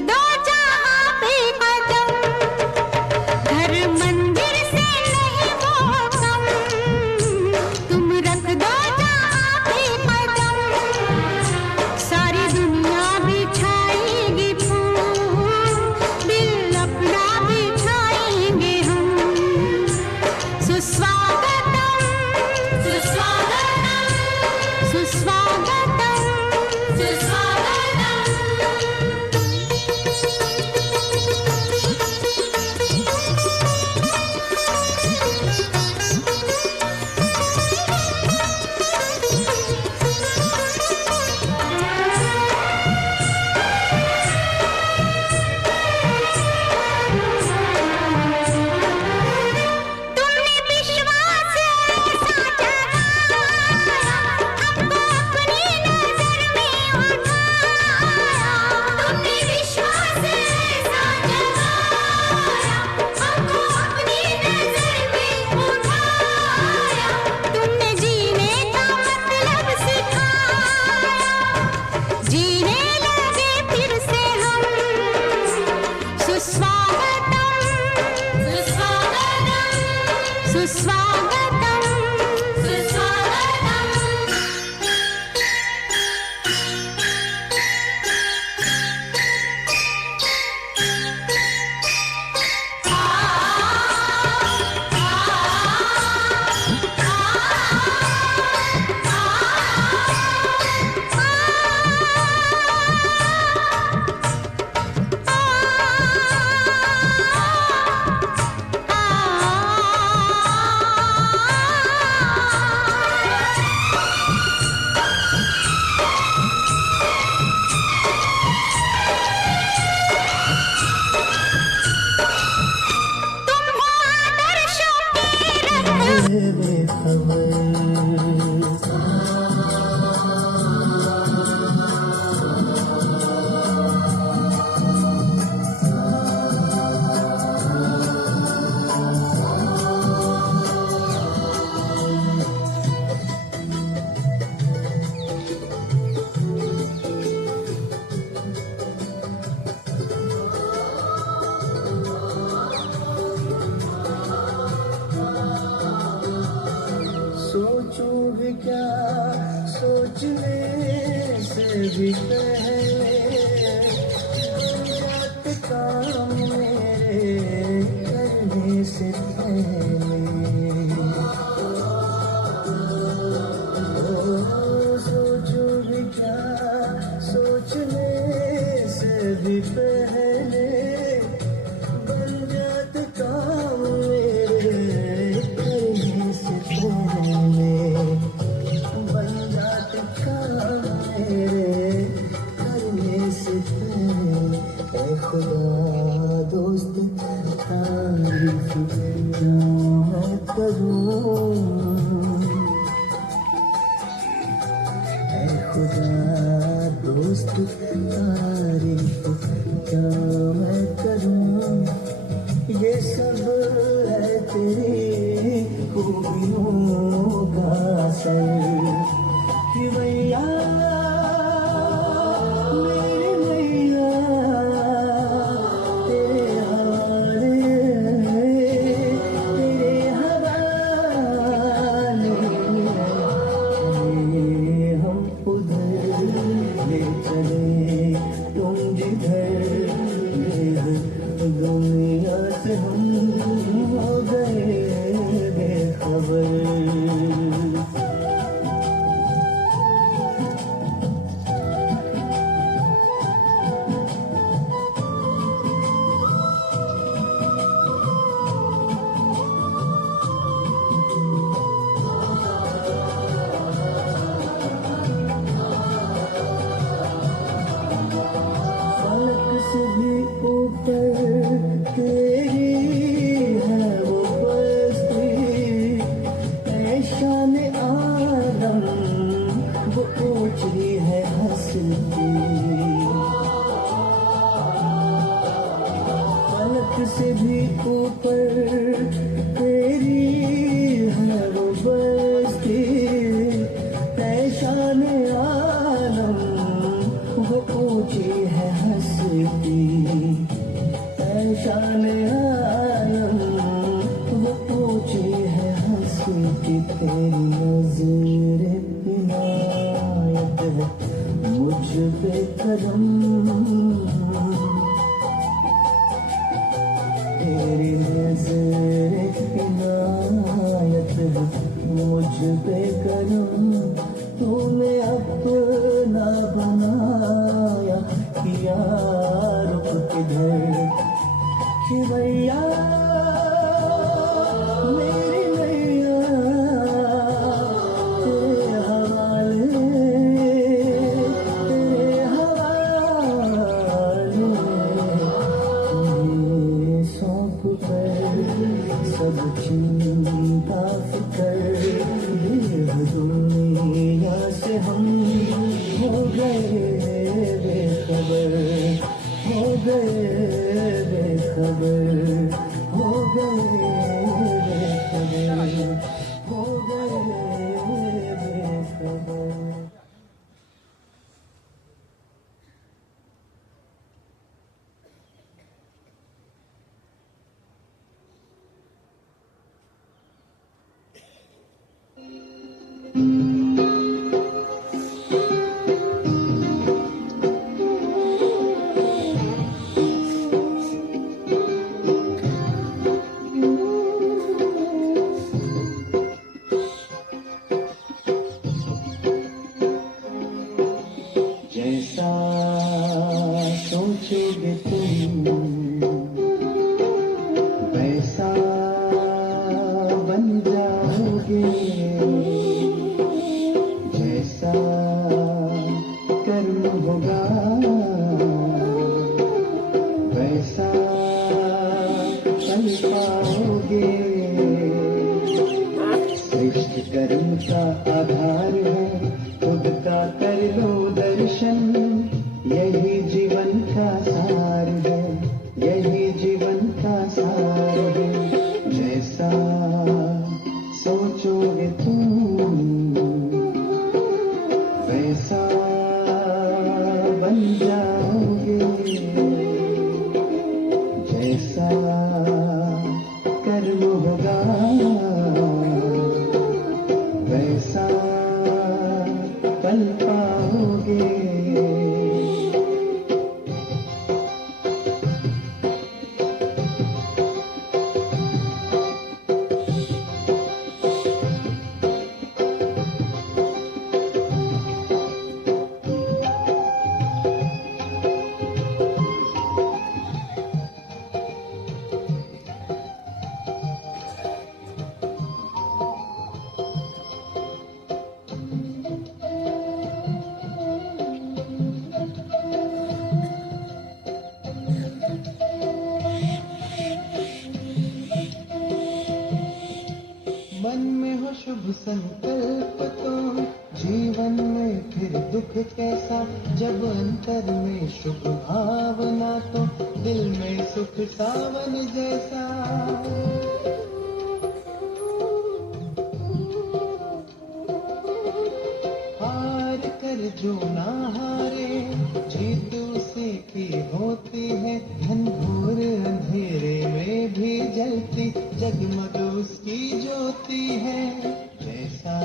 दो जहां पे कदम, घर मंदिर से नहीं वो कम, तुम रख दो जहां पे कदम, सारी दुनिया बिछाएगी फूल, दिल अपना बिछाएंगे हम। सुस्वागतम सुस्वागतम सुस्वागतम सुस्वागतम। तुमने विश्वास ऐसा जगाया, हमको अपनी नजर में उठाया। तुमने विश्वास ऐसा जगाया, हमको अपनी नजर में उठाया। तुमने जीने का मतलब सिखाया, जीने लगे फिर से हम। सुस्वागतम सुस्वागतम सुस्वागतम सुस्वागतम। तुम हो आदर्शों के रथ, सोचूं भी क्या सोचने से भी पहले, बात काम मेरे करने से पहले। सोचूं भी क्या सोचने से भी पहले, बन जात काम मेरे करने से पहले, बन जात काम मेरे करने से पहले। ऐ खुदा दोस्त तारीफ क्या मैं करूं, ऐ खुदा दोस्त तारीफ क्या मैं करूं। ये सब है तेरी खूबियों का असर कि मैया मेरी मैया, तेरे हारे तेरे हवाले। चले हम उधर ले चले तुम जिधर, दुनिया से हम हो गए बेखबर। है हंसती शान आलम, वो पूछी है हंसती तेरी नजर इनायत है मुझ पे करम, तेरी नजर इनायत है मुझ पे करम, तूने अपना बनाया किया रुख किधर कि भैया मेरी नैया तेरे हवाले, तेरे हवाले ये सौंप कर सब चिंता फिकर, दुनिया से हम हो गए बेखबर, हो गए बेखबर, हो गए बेखबर, हो गए बेखबर। जैसा सोचोगे तुम वैसा बन जाओगे, जैसा कर्म होगा वैसा फल पाओगे, श्रेष्ठ कर्म का आधार है खुद का कर लो दर्शन, यही जीवन का सार है, यही जीवन का सार है, जैसा सोचोगे तुम वैसा बन जाओगे, जैसा कर्म होगा वैसा फल पाओगे। मन में हो शुभ संकल्प तो जीवन में फिर दुख कैसा, जब अंतर में शुभ भावना तो दिल में सुख सावन जैसा। हार कर जो ना हारे जीत उसे की होती है, घनघोर अंधेरे में भी जलती जगमग उसकी ज्योति है, जैसा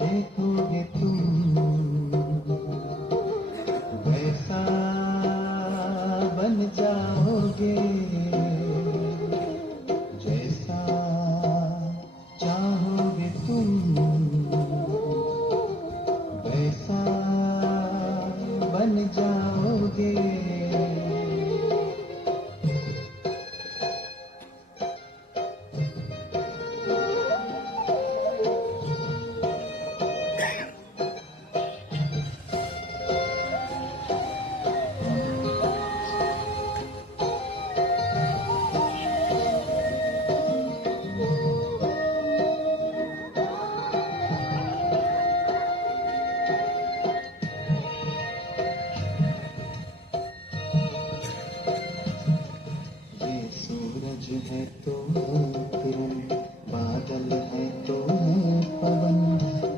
देखोगे तुम वैसा बन जाओगे, जैसा चाहोगे तुम वैसा बन जाओगे। सूरज है तो किरण, बादल है तो है पवन,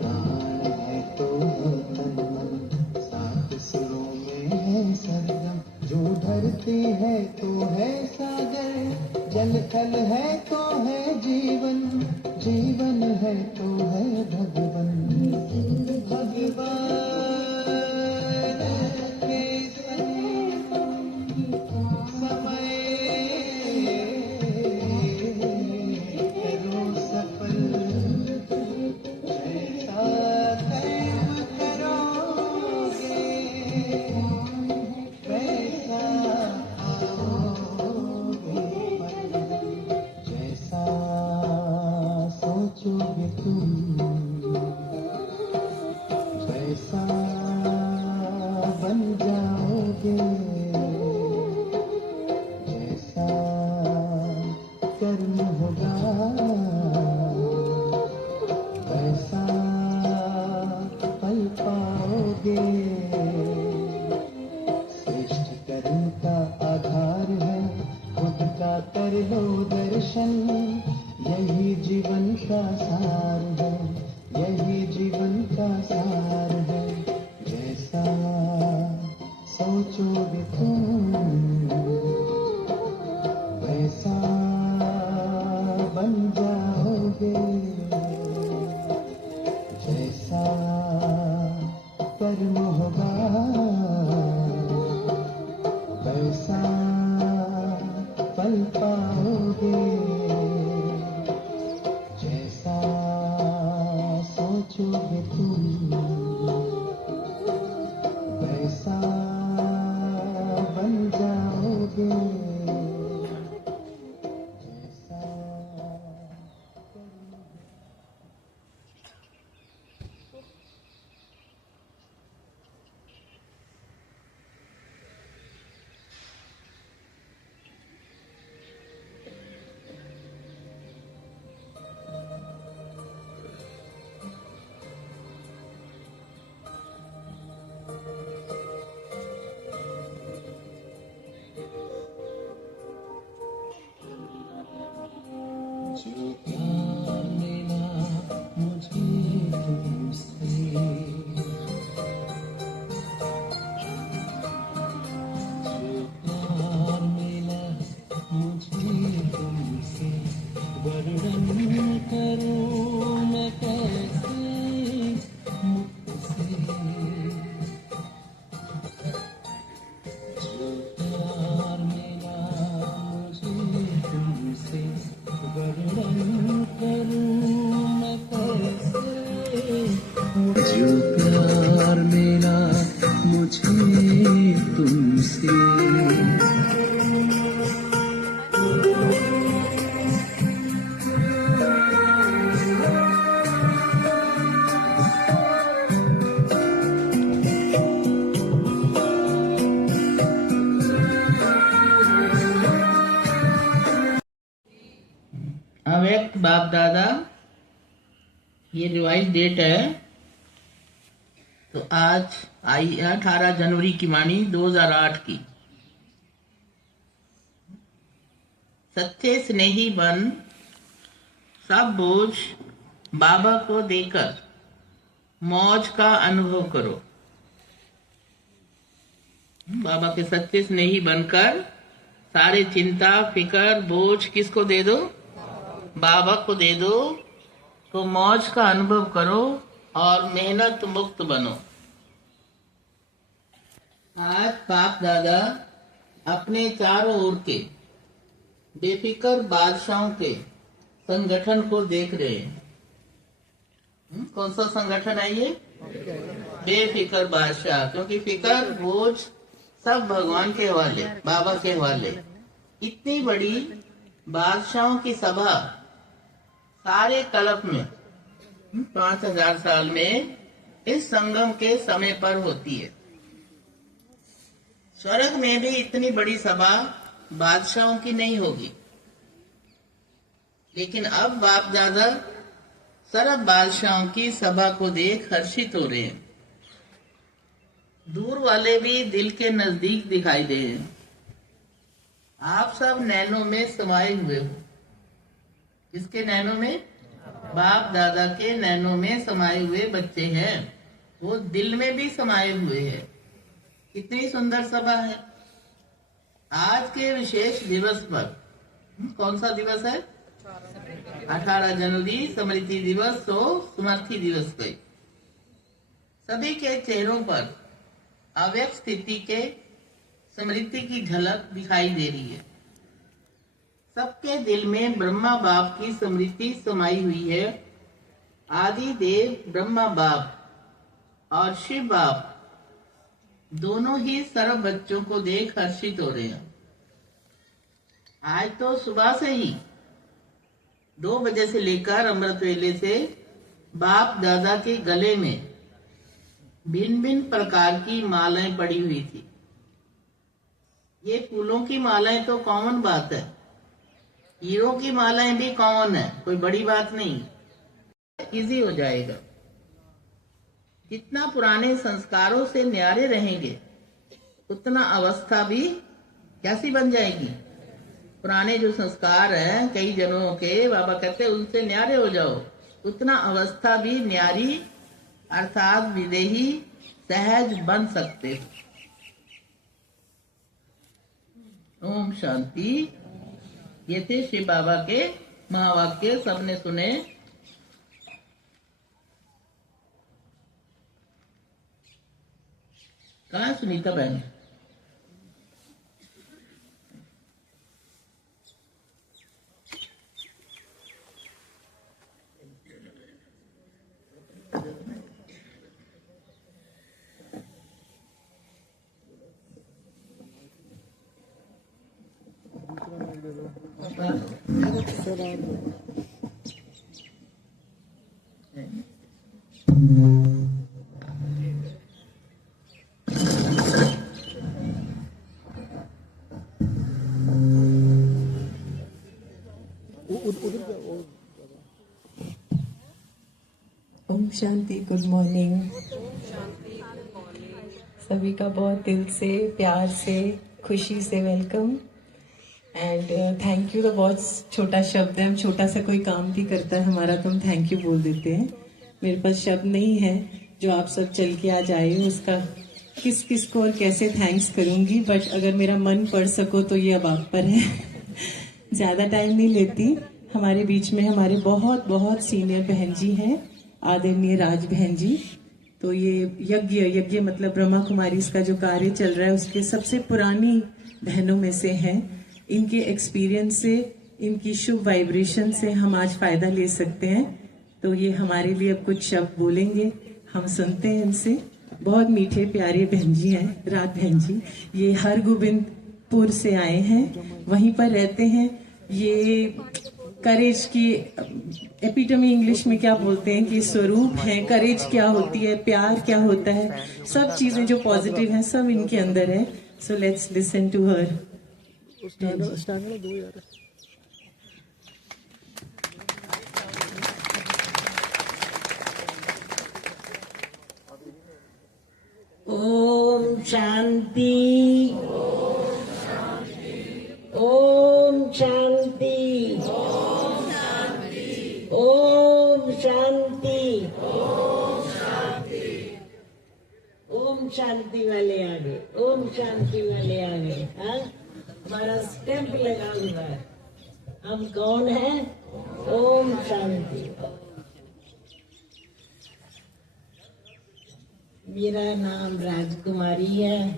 प्राण है तो है तन मन, सात सुरों में धरती है तो है सागर, जल थल है तो है जीवन, जीवन है तो है भगवन। भगवान के संग समय करो सफल, जैसा कर्म करोगे वैसा पाओगे फल। जैसा सोचोगे तुम वैसा बन जाओगे, जैसा कर्म होगा वैसा फल पाओगे। श्रेष्ठ कर्म का आधार है खुद का कर लो दर्शन, यही जीवन का सार है, यही जीवन का सार है। जैसा सोचोगे तुम वैसा बन जाओगे, जैसा कर्म होगा वैसा फल पाओगे। जैसा सोचोगे तुम वैसा बन जाओगे, जैसा जो प्यार मिला मुझे तुमसे, जो प्यार मिला मुझे तुमसे, वर्णन करूं मैं कैसे मुझसे। जो प्यार मिला मुझे तुमसे, वर्णन करूं मैं कैसे। जो प्यार मिला मुझे तुमसे, अव्यक्त बाप दादा, ये रिवाइज डेट है। तो आज आई 18 जनवरी की वाणी 2008 की। सच्चे स्नेही बन, सब बोझ बाबा को देकर मौज का अनुभव करो। बाबा के सच्चे स्नेही बनकर सारे चिंता फिकर बोझ किसको दे दो? बाबा को दे दो। तो मौज का अनुभव करो और मेहनत मुक्त बनो। आज बाप दादा अपने चारों ओर के बेफिक्र बादशाहों के संगठन को देख रहे हैं। कौन सा संगठन है ये? बेफिक्र बादशाह। क्योंकि फिक्र बोझ सब भगवान के हवाले, बाबा के हवाले। इतनी बड़ी बादशाहों की सभा सारे कल्प में 5000 साल में इस संगम के समय पर होती है। स्वर्ग में भी इतनी बड़ी सभा बादशाहों की नहीं होगी। लेकिन अब बाप दादा सर्व बादशाहों की सभा को देख हर्षित हो रहे हैं। दूर वाले भी दिल के नजदीक दिखाई दे रहे हैं। आप सब नैनों में समाये हुए हो। किसके नैनों में? बाप दादा के नैनों में समाये हुए बच्चे हैं। वो दिल में भी समाये हुए हैं। कितनी सुंदर सभा है। आज के विशेष दिवस पर कौन सा दिवस है? 18 जनवरी स्मृति दिवस तो स्मृति दिवस गई। सभी के चेहरों पर अव्यक्त स्थिति के स्मृति की झलक दिखाई दे रही है। सबके दिल में ब्रह्मा बाप की स्मृति समाई हुई है। आदि देव ब्रह्मा बाप और शिव बाप दोनों ही सर्व बच्चों को देख हर्षित हो रहे हैं। आज तो सुबह से ही 2 बजे से लेकर अमृत वेले से बाप दादा के गले में भिन्न भिन्न प्रकार की मालाएं पड़ी हुई थी। ये फूलों की मालाएं तो कॉमन बात है, हीरो की मालाएं भी कॉमन है, कोई बड़ी बात नहीं, इजी हो जाएगा। जितना पुराने संस्कारों से न्यारे रहेंगे उतना अवस्था भी कैसी बन जाएगी। पुराने जो संस्कार हैं कई जनों के, बाबा कहते हैं उनसे न्यारे हो जाओ, उतना अवस्था भी न्यारी अर्थात विदेही सहज बन सकते हो। ओम शांति। ये थे शिव बाबा के महावाक्य, सबने सुने। कहाँ है सुनीता बहन? ओम शांति। Good morning. सभी का बहुत दिल से, प्यार से, खुशी से वेलकम एंड थैंक यू। तो बहुत छोटा शब्द है, हम छोटा सा कोई काम भी करता है हमारा तो हम थैंक यू बोल देते हैं। मेरे पास शब्द नहीं है जो आप सब चल के आज आए हो उसका किस किस को और कैसे थैंक्स करूंगी, बट अगर मेरा मन पढ़ सको तो ये अब आप पर है। ज्यादा टाइम नहीं लेती। हमारे बीच में हमारे बहुत बहुत सीनियर बहन जी हैं, आदरणीय राज बहन जी। तो ये यज्ञ मतलब ब्रह्मा कुमारी इसका जो कार्य चल रहा है उसके सबसे पुरानी बहनों में से हैं। इनके एक्सपीरियंस से, इनकी शुभ वाइब्रेशन से हम आज फायदा ले सकते हैं। तो ये हमारे लिए अब कुछ शब्द बोलेंगे, हम सुनते हैं इनसे। बहुत मीठे प्यारे बहन जी हैं, राज बहन जी। ये हर गोबिंदपुर से आए हैं, वहीं पर रहते हैं। ये करेज की एपिटमी इंग्लिश में क्या बोलते हैं कि स्वरूप है। करेज क्या होती है, प्यार क्या होता है, सब चीजें जो पॉजिटिव हैं सब इनके अंदर है। So let's listen to her. ओम शांति। ओम शांति। ओम शांति। ओम शांति वाले आ गए, ओम शांति वाले आ गए। हाँ, हमारा स्टैंप लगा हुआ है। हम कौन है? ओम शांति। मेरा नाम राजकुमारी है।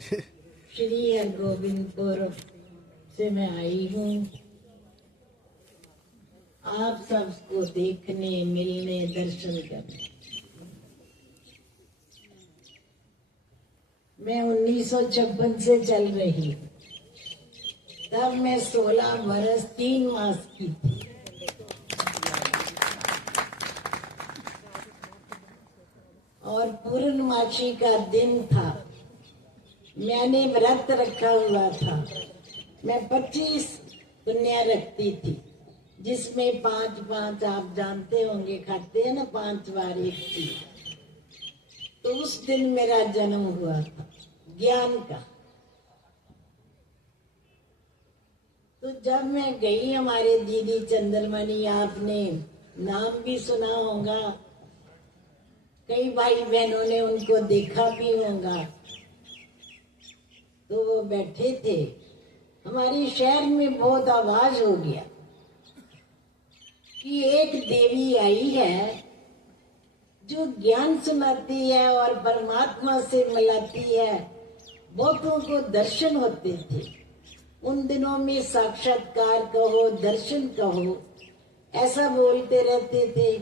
श्री हरगोबिंदपुर से मैं आई हूँ आप सबको देखने, मिलने, दर्शन करने। मैं 1956 से चल रही हूँ। तब मैं 16 बरस 3 मास की थी। और पूर्णमासी का दिन था। मैंने व्रत रखा हुआ था। मैं 25 पुण्य रखती थी, जिसमें 5 आप जानते होंगे, खाते हैं ना 5 बार एक चीज। तो उस दिन मेरा जन्म हुआ था ज्ञान का। तो जब मैं गई, हमारे दीदी चंद्रमणि, आपने नाम भी सुना होगा, कई भाई बहनों ने उनको देखा भी होगा। तो वो बैठे थे। हमारे शहर में बहुत आवाज हो गया कि एक देवी आई है जो ज्ञान सुनाती है और परमात्मा से मिलाती है। बहुतों को दर्शन होते थे उन दिनों में, साक्षात्कार कहो दर्शन कहो ऐसा बोलते रहते थे।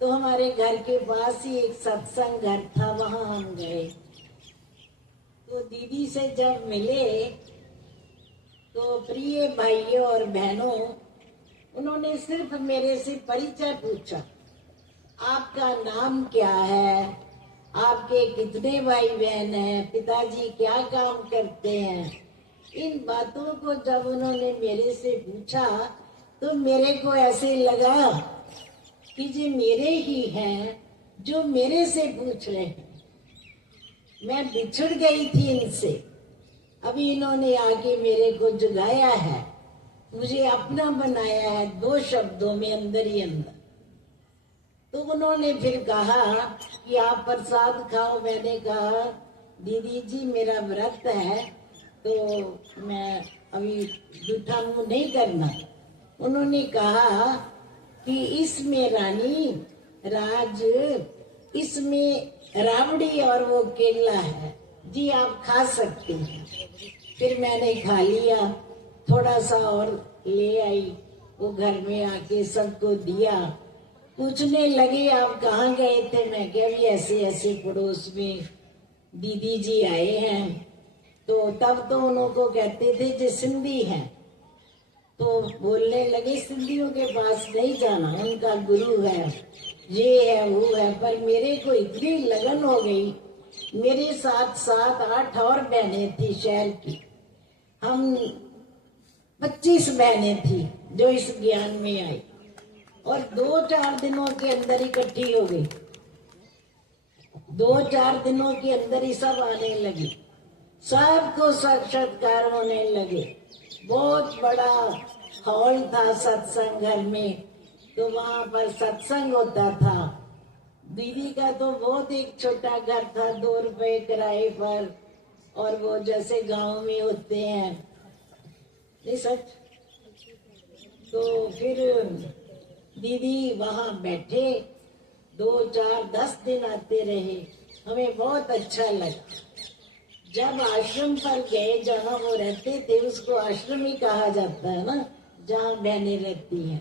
तो हमारे घर के पास ही एक सत्संग घर था, वहां हम गए। तो दीदी से जब मिले तो प्रिय भाइयों और बहनों, उन्होंने सिर्फ मेरे से परिचय पूछा, आपका नाम क्या है, आपके कितने भाई बहन हैं, पिताजी क्या काम करते हैं। इन बातों को जब उन्होंने मेरे से पूछा तो मेरे को ऐसे लगा कि ये मेरे ही हैं जो मेरे से पूछ रहे हैं। मैं बिछड़ गई थी इनसे, अभी इन्होंने आके मेरे को जगाया है, मुझे अपना बनाया है 2 शब्दों में, अंदर ही अंदर। तो उन्होंने फिर कहा कि आप प्रसाद खाओ। मैंने कहा दीदी जी मेरा व्रत है तो मैं अभी जूठा मुंह नहीं करना। उन्होंने कहा कि इसमें रानी राज, इसमें राबड़ी और वो केला है जी, आप खा सकते हैं। फिर मैंने खा लिया, थोड़ा सा और ले आई, वो घर में आके सबको दिया। पूछने लगे आप कहाँ गए थे, मैं क्या भी ऐसे ऐसे पड़ोस में दीदी जी आए हैं। तो तब तो उनको कहते थे जो सिंधी हैं, तो बोलने लगे सिंधियों के पास नहीं जाना, उनका गुरु है, ये है वो है। पर मेरे को इतनी लगन हो गई, मेरे साथ 7-8 और बहनें थी शहर की, हम 25 बहनें थी जो इस ज्ञान में आई और 2-4 दिनों के अंदर इकट्ठी हो गई। 2-4 दिनों के अंदर ही सब आने लगी, सबको साक्षात्कार होने लगे। बहुत बड़ा हॉल था सत्संग घर में, तो वहां पर सत्संग होता था। दीदी का तो बहुत एक छोटा घर था, 2 रुपए किराए पर, और वो जैसे गांव में होते हैं, नहीं सच। तो फिर दीदी वहां बैठे 2-4-10 दिन आते रहे, हमें बहुत अच्छा लगा। जब आश्रम पर गए, जहाँ वो रहते थे उसको आश्रम ही कहा जाता है ना, जहाँ बहनें रहती हैं।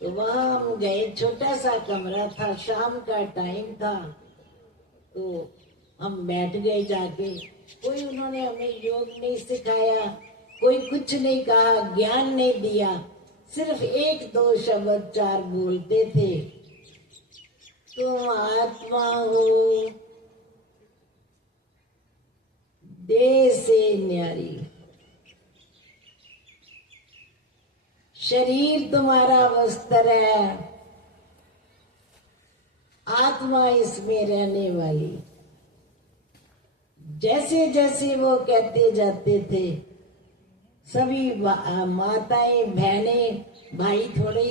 तो वहां हम गए, छोटा सा कमरा था, शाम का टाइम था, तो हम बैठ गए जाके। कोई उन्होंने हमें योग नहीं सिखाया, कोई कुछ नहीं कहा, ज्ञान नहीं दिया, सिर्फ 1-2 शब्द 4 बोलते थे, तुम आत्मा हो देह से न्यारी, शरीर तुम्हारा वस्त्र है, आत्मा इसमें रहने वाली। जैसे जैसे वो कहते जाते थे, सभी माताएं बहनें भाई थोड़े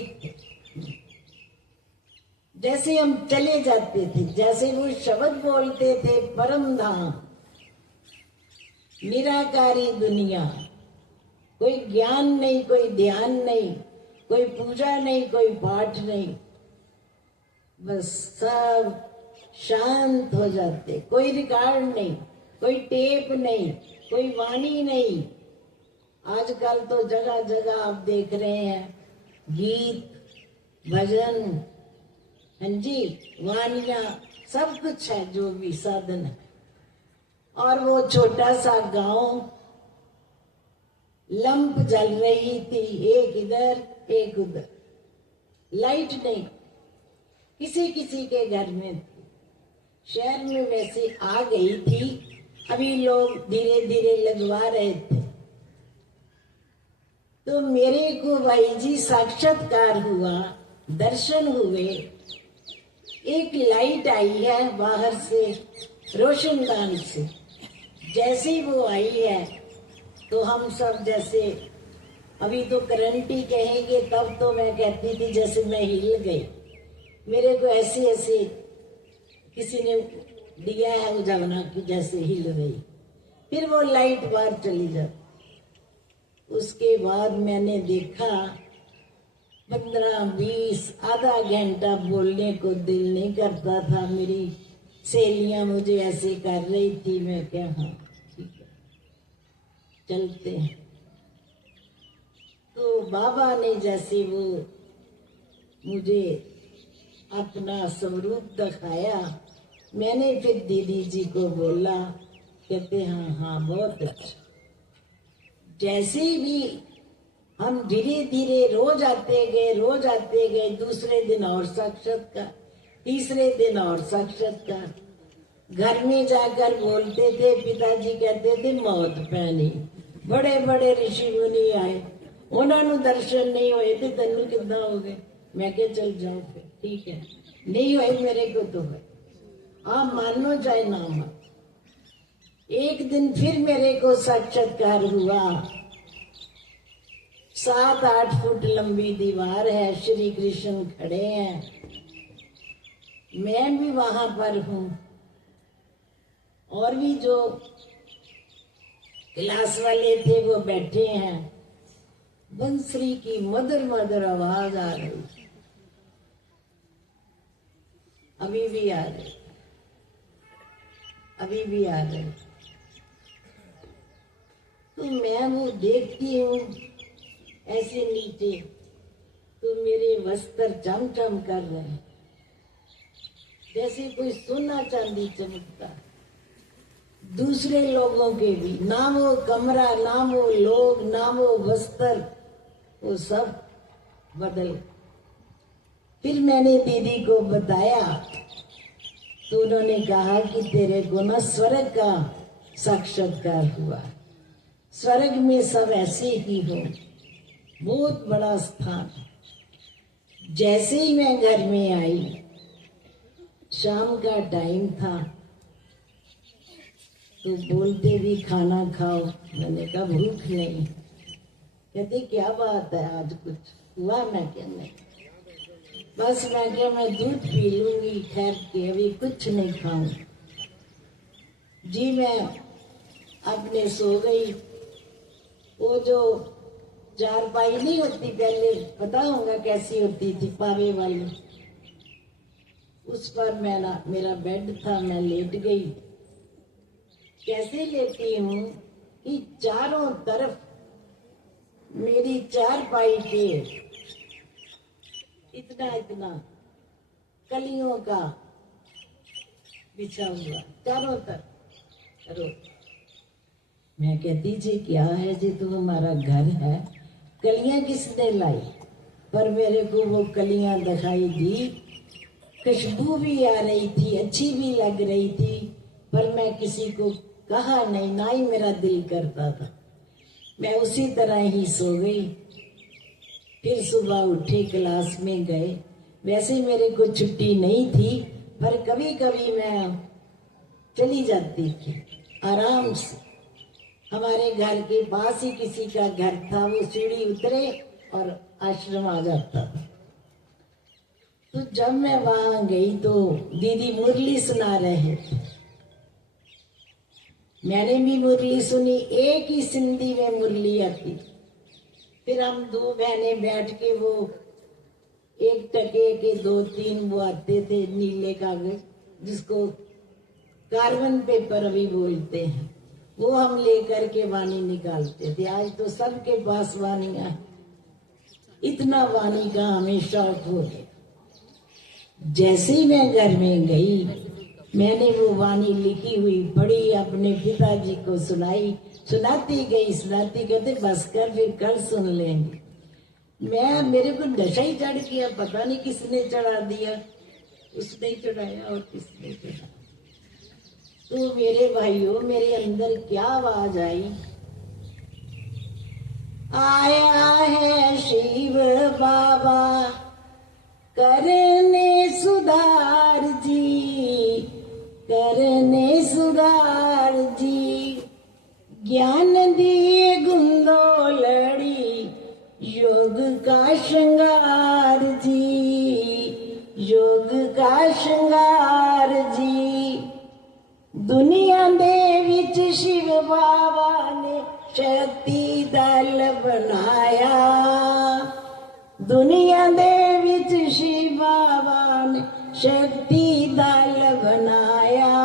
जैसे हम चले जाते थे, जैसे वो शब्द बोलते थे, परम धाम, निराकारी दुनिया, कोई ज्ञान नहीं, कोई ध्यान नहीं, कोई पूजा नहीं, कोई पाठ नहीं, बस सब शांत हो जाते। कोई रिकॉर्ड नहीं, कोई टेप नहीं, कोई वाणी नहीं। आजकल तो जगह जगह आप देख रहे हैं गीत, भजन, हाँ जी, वानियां, सब कुछ है जो भी साधन है। और वो छोटा सा गांव, लंप जल रही थी, एक इधर एक उधर, लाइट नहीं, किसी किसी के घर में थी। शहर में वैसे आ गई थी, अभी लोग धीरे धीरे लगवा रहे थे। तो मेरे को भाई जी साक्षात्कार हुआ, दर्शन हुए। एक लाइट आई है बाहर से, रोशनदान से। जैसे ही वो आई है तो हम सब जैसे, अभी तो करंट ही कहेंगे, तब तो मैं कहती थी जैसे मैं हिल गई। मेरे को ऐसे ऐसे किसी ने दिया है उजावना की, जैसे हिल रही। फिर वो लाइट बाहर चली जाती। उसके बाद मैंने देखा 15-20 आधा घंटा बोलने को दिल नहीं करता था। मेरी सहेलियां मुझे ऐसे कर रही थी, मैं क्या हाँ ठीक है चलते हैं। तो बाबा ने जैसे वो मुझे अपना स्वरूप दिखाया, मैंने फिर दीदी जी को बोला, कहते हाँ हाँ बहुत अच्छा। जैसे भी हम धीरे धीरे रोज आते गए, दूसरे दिन और साक्षात्कार, तीसरे दिन और साक्षात्कार। घर में जाकर बोलते थे, पिताजी कहते थे मौत पैनी। बड़े बड़े ऋषि मुनि आए, उन्होंने दर्शन नहीं हुए थे, तेनू कितना हो गए? मैं क्या चल जाऊं फिर, ठीक है नहीं हुए मेरे को तो है, आप मानो चाहे ना मानो। एक दिन फिर मेरे को साक्षात्कार हुआ। 7-8 फुट लंबी दीवार है, श्री कृष्ण खड़े हैं, मैं भी वहां पर हूं, और भी जो क्लास वाले थे वो बैठे हैं। बंसरी की मधुर मधुर आवाज आ रही, अभी भी आ रही, अभी भी आ रही। तो मैं वो देखती हूँ ऐसे नीचे, तो मेरे वस्त्र चमचम कर रहे हैं, जैसे कोई सोना चांदी चमकता। दूसरे लोगों के भी, ना वो कमरा, ना वो लोग, ना वो वस्त्र, वो सब बदल। फिर मैंने दीदी को बताया, तो उन्होंने कहा कि तेरे को ना स्वर्ग का साक्षात्कार हुआ, स्वर्ग में सब ऐसे ही हो, बहुत बड़ा स्थान। जैसे ही मैं घर में आई, शाम का टाइम था, तो बोलते भी खाना खाओ, मैंने कहा भूख नहीं। कहते क्या बात है, आज कुछ हुआ? मैं क्या नहीं, बस मैं क्या मैं दूध पी लूंगी ठहर के, अभी कुछ नहीं खाऊं। जी मैं अपने सो गई। वो जो चारपाई नहीं होती, पहले पता होगा कैसी होती थी, पावे वाली, उस पर मेरा बेड था, मैं लेट गई। कैसे लेटी हूँ कि चारों तरफ मेरी चारपाई के इतना इतना कलियों का बिछा हुआ, चारों तरफ। करो, मैं कहती जी क्या है जी, तो हमारा घर है, कलियां किसने लाई? पर मेरे को वो कलियां दिखाई दी, खुशबू भी आ रही थी, अच्छी भी लग रही थी, पर मैं किसी को कहा नहीं, ना ही मेरा दिल करता था। मैं उसी तरह ही सो गई। फिर सुबह उठी, क्लास में गए। वैसे मेरे को छुट्टी नहीं थी, पर कभी कभी मैं चली जाती थी आराम से। हमारे घर के पास ही किसी का घर था, वो सीढ़ी उतरे और आश्रम आ जाता था। तो जब मैं वहां गई तो दीदी मुरली सुना रहे थे, मैंने भी मुरली सुनी, एक ही सिंधी में मुरली आती। फिर हम 2 बहनें बैठ के वो 1 टके के 2-3 वो आते थे नीले कागज, जिसको कार्बन पेपर अभी बोलते हैं, वो हम लेकर के वाणी निकालते थे। आज तो सबके पास वाणियां हैं, इतना वाणी का हमें शौक हो गया। जैसे ही मैं घर में गई, मैंने वो वाणी लिखी हुई पढ़ी, अपने पिताजी को सुनाई, सुनाती गई, कहते बस कर, फिर कल सुन लेंगे। मेरे को नशा ही चढ़ गया, पता नहीं किसने चढ़ा दिया, उसने चढ़ाया और किसने चढ़ाया। तो मेरे भाइयों, मेरे अंदर क्या आवाज आई, आया है शिव बाबा करने सुधार जी, करने सुधार जी, ज्ञान दिए गुंदो लड़ी, योग का श्रृंगार जी, योग का श्रृंगार जी। दुनिया दे विच शिव बाबा ने शक्ति दल बनाया दुनिया दे विच शिव बाबा ने शक्ति दल बनाया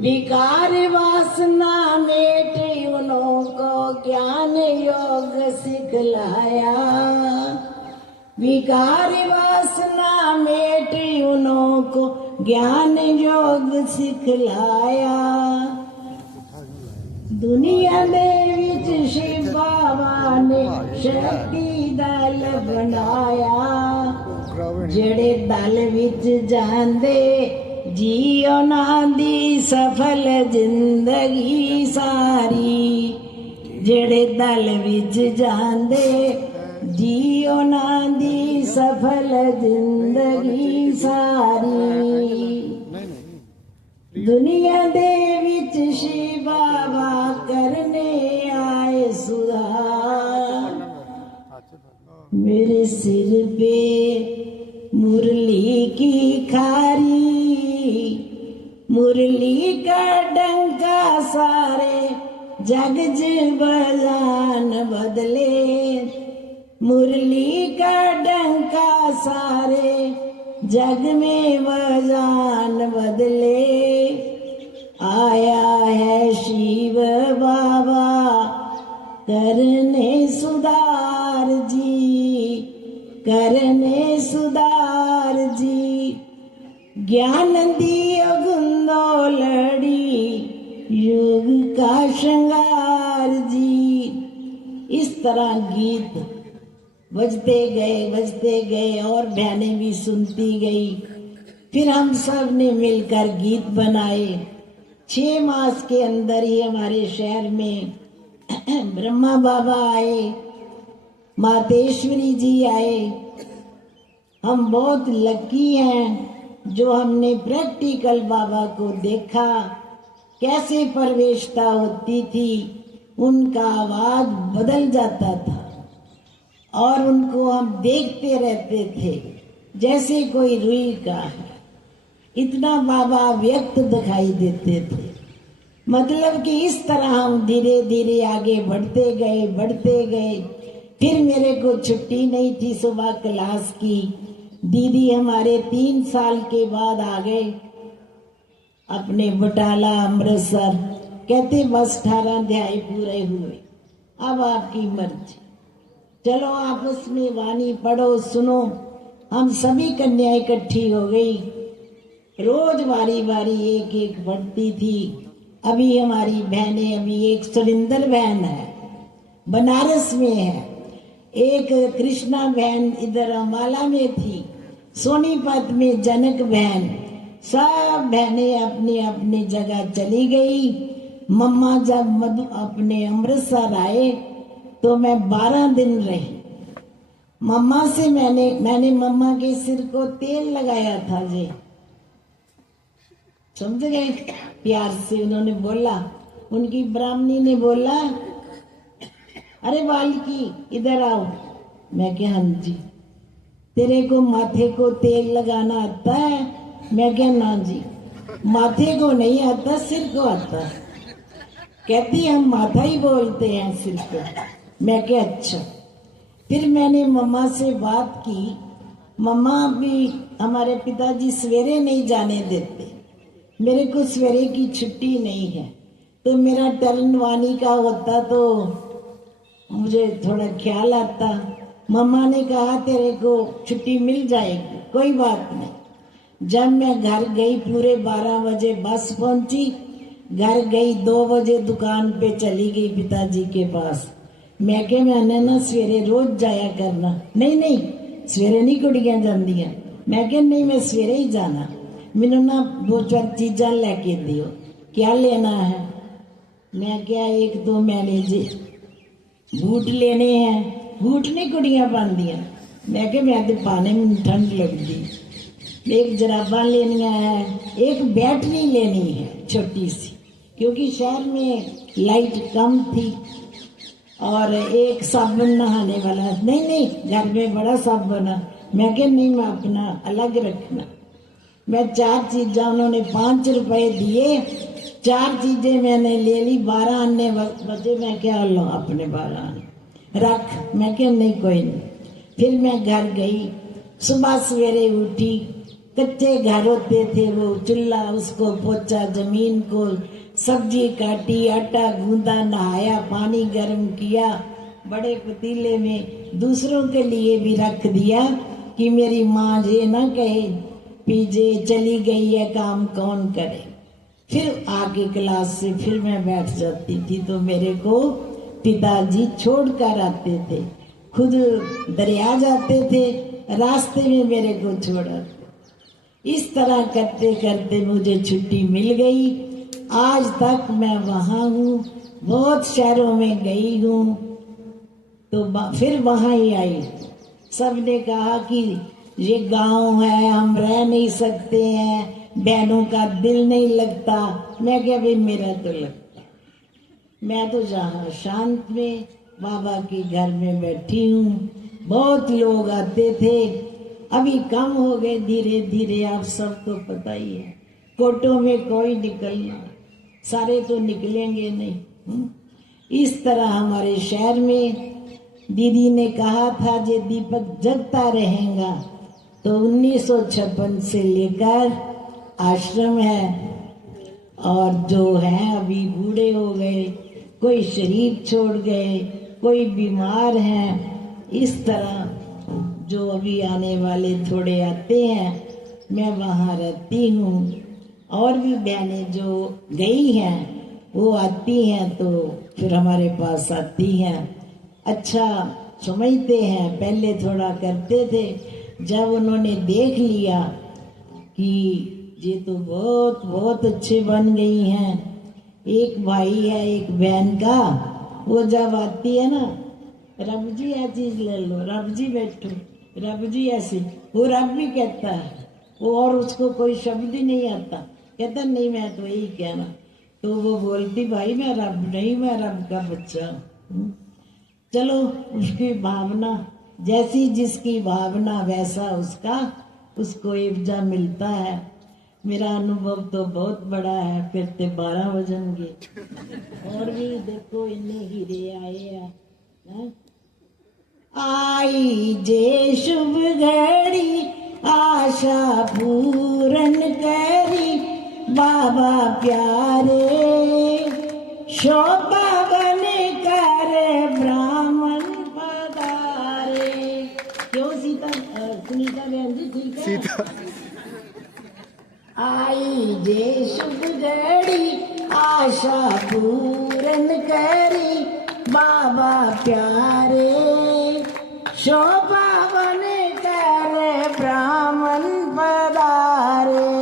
विकार वासना मेट उनको ज्ञान योग सिखलाया विकार वासना मेट उनको ज्ञान योग सिखलाया दुनिया दे विच शिव बाबा ने शक्ति दल बनाया जेड़े दल विच जांदे जियो ना दी सफल जिंदगी सारी जेड़े दल विच जांदे जियो ना दी सफल जिंदगी सारी दुनिया दे विच शिव बाबा करने आए सुधार मेरे सिर पे मुरली की खारी मुरली का डंका सारे जग बजान बदले मुरली का डंका सारे जग में बजान बदले आया है शिव बाबा करने सुधार जी करने सुधार जी ज्ञान दियो गुंदो लड़ी योग का श्रृंगार जी इस तरह गीत बजते गए और बहनें भी सुनती गई फिर हम सब ने मिलकर गीत बनाए 6 मास के अंदर ही हमारे शहर में ब्रह्मा बाबा आए मातेश्वरी जी आए हम बहुत लकी हैं जो हमने प्रैक्टिकल बाबा को देखा कैसे प्रवेशता होती थी उनका आवाज बदल जाता था और उनको हम देखते रहते थे जैसे कोई रुई का है इतना बाबा व्यक्त दिखाई देते थे मतलब कि इस तरह हम धीरे धीरे आगे बढ़ते गए फिर मेरे को छुट्टी नहीं थी सुबह क्लास की दीदी हमारे 3 साल के बाद आ गए अपने बटाला अमृतसर कहते बस 18 अध्याय पूरे हुए अब आपकी मर्जी चलो आपस में वाणी पढ़ो सुनो हम सभी कन्या इकट्ठी हो गई रोज वारी एक एक बढ़ती थी अभी हमारी बहनें अभी एक सुरिंदर बहन है बनारस में है एक कृष्णा बहन इधर अम्बाला में थी सोनीपत में जनक बहन सब बहनें अपनी अपनी जगह चली गई मम्मा जब अपने अमृतसर आए तो मैं 12 दिन रही मम्मा से मैंने मम्मा के सिर को तेल लगाया था जी समझ गए प्यार से उन्होंने बोला उनकी ब्राह्मणी ने बोला अरे बालकी इधर आओ मैं क्या हाँ जी तेरे को माथे को तेल लगाना आता है मैं क्या ना जी माथे को नहीं आता सिर को आता कहती हम माथा ही बोलते हैं सिर को मैं क्या अच्छा फिर मैंने मम्मा से बात की मम्मा भी हमारे पिताजी सवेरे नहीं जाने देते मेरे को सवेरे की छुट्टी नहीं है तो मेरा टर्न वाणी का होता तो मुझे थोड़ा ख्याल आता मम्मा ने कहा तेरे को छुट्टी मिल जाएगी कोई बात नहीं जब मैं घर गई पूरे 12 बजे बस पहुंची घर गई 2 बजे दुकान पे चली गई पिताजी के पास मैं क्या मैंने ना सवेरे रोज जाया करना नहीं सवेरे नहीं कुड़ियां जांदियां मैं क्या नहीं मैं सवेरे ही जाना मैनू ना 2-4 चीज़ा लेके दियो क्या लेना है मैं क्या 1-2 मैंने जी बूट लेने हैं बूट नहीं कुड़ियां पांदियां मैं क्या मैं तो पाने में ठंड लगती एक जराबा लेनिया है एक बैटरी लेनी है छोटी सी क्योंकि शहर में लाइट कम थी और एक साबुन नहाने वाला नहीं घर में बड़ा साबुन है मैं क्या नहीं मैं अपना अलग रखना मैं 4 चीज़ा उन्होंने 5 रुपए दिए 4 चीजें मैंने ले ली, 12 आने बचे, मैं क्या लूं अपने 12 आने रख, मैं क्या नहीं कोई नहीं। फिर मैं घर गई, सुबह सवेरे उठी, कच्चे घर होते थे, वो चूल्हा उसको पोछा, जमीन को सब्जी काटी, आटा गूंदा, नहाया, पानी गर्म किया, बड़े पतीले में दूसरों के लिए भी रख दिया कि मेरी माँ ये ना कहे पीजे चली गई है, काम कौन करे। फिर आके क्लास से फिर मैं बैठ जाती थी तो मेरे को पिताजी छोड़ कर आते थे, खुद दरिया जाते थे, रास्ते में मेरे को छोड़ा। इस तरह करते करते मुझे छुट्टी मिल गई। आज तक मैं वहाँ हूँ, बहुत शहरों में गई हूँ, तो फिर वहाँ ही आई। सबने कहा कि ये गांव है, हम रह नहीं सकते हैं, बहनों का दिल नहीं लगता। मैं क्या भाई मेरा तो लगता, मैं तो जहाँ शांत में बाबा के घर में बैठी हूँ। बहुत लोग आते थे, अभी कम हो गए धीरे धीरे, आप सबको पता ही है। कोटों में कोई निकलना, सारे तो निकलेंगे नहीं। इस तरह हमारे शहर में दीदी ने कहा था जे दीपक जगता रहेगा, तो 1956 से लेकर आश्रम है, और जो है अभी बूढ़े हो गए, कोई शरीर छोड़ गए, कोई बीमार हैं। इस तरह जो अभी आने वाले थोड़े आते हैं, मैं वहाँ रहती हूँ। और भी बहनें जो गई हैं वो आती हैं तो फिर हमारे पास आती हैं। अच्छा समझते हैं, पहले थोड़ा करते थे, जब उन्होंने देख लिया कि ये तो बहुत बहुत अच्छे बन गई हैं। एक भाई है एक बहन का, वो जब आती है ना, रब जी ये चीज ले लो, रब जी बैठो, रब जी ऐसे, वो रब भी कहता है वो, और उसको कोई शब्द ही नहीं आता, कहता नहीं मैं तो यही कहना। तो वो बोलती भाई मैं रब नहीं, मैं रब का बच्चा हूँ। चलो उसकी भावना, जैसी जिसकी भावना वैसा उसका, उसको इब्जा मिलता है। मेरा अनुभव तो बहुत बड़ा है, फिर तो 12 बजनगे। और भी देखो इन्हें हीरे आए हैं। आई जे शुभ घड़ी आशा पूरन करी, बाबा प्यारे शोभा बन कर ब्राह्मण पधारे। क्यों सीता सुनीता बहन जी ठीक है? आई जे शुभ घड़ी आशा पूरन करी, बाबा प्यारे शोभा बन कर ब्राह्मण पधारे।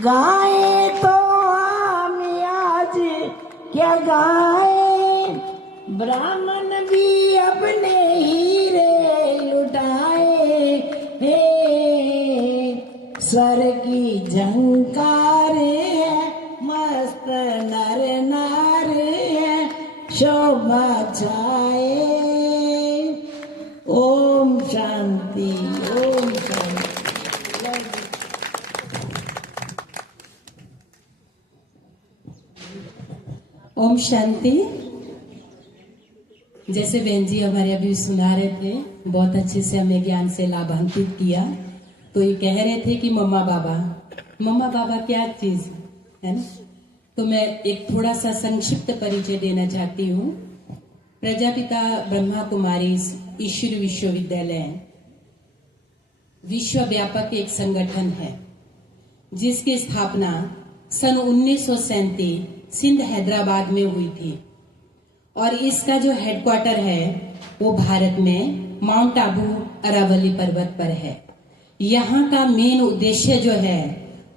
गाए तो हम आज क्या गाए, ब्राह्मण भी अपने हीरे लुटाए। हे स्वर की झंकार है, मस्त नर नार है, शोभा छाए। ओम शांति, ओम शांति। ओम शांति। जैसे बहन जी हमारे अभी सुना रहे थे, बहुत अच्छे से हमें ज्ञान से लाभान्वित किया। तो ये कह रहे थे कि मम्मा बाबा क्या चीज है ना। तो मैं एक थोड़ा सा संक्षिप्त परिचय देना चाहती हूँ। प्रजापिता ब्रह्मा कुमारी ईश्वर विश्वविद्यालय विश्व व्यापक एक संगठन है, जिसकी स्थापना सन 1937 सिंध हैदराबाद में हुई थी। और इसका जो हेडक्वार्टर है वो भारत में माउंट आबू अरावली पर्वत पर है। यहाँ का मेन उद्देश्य जो है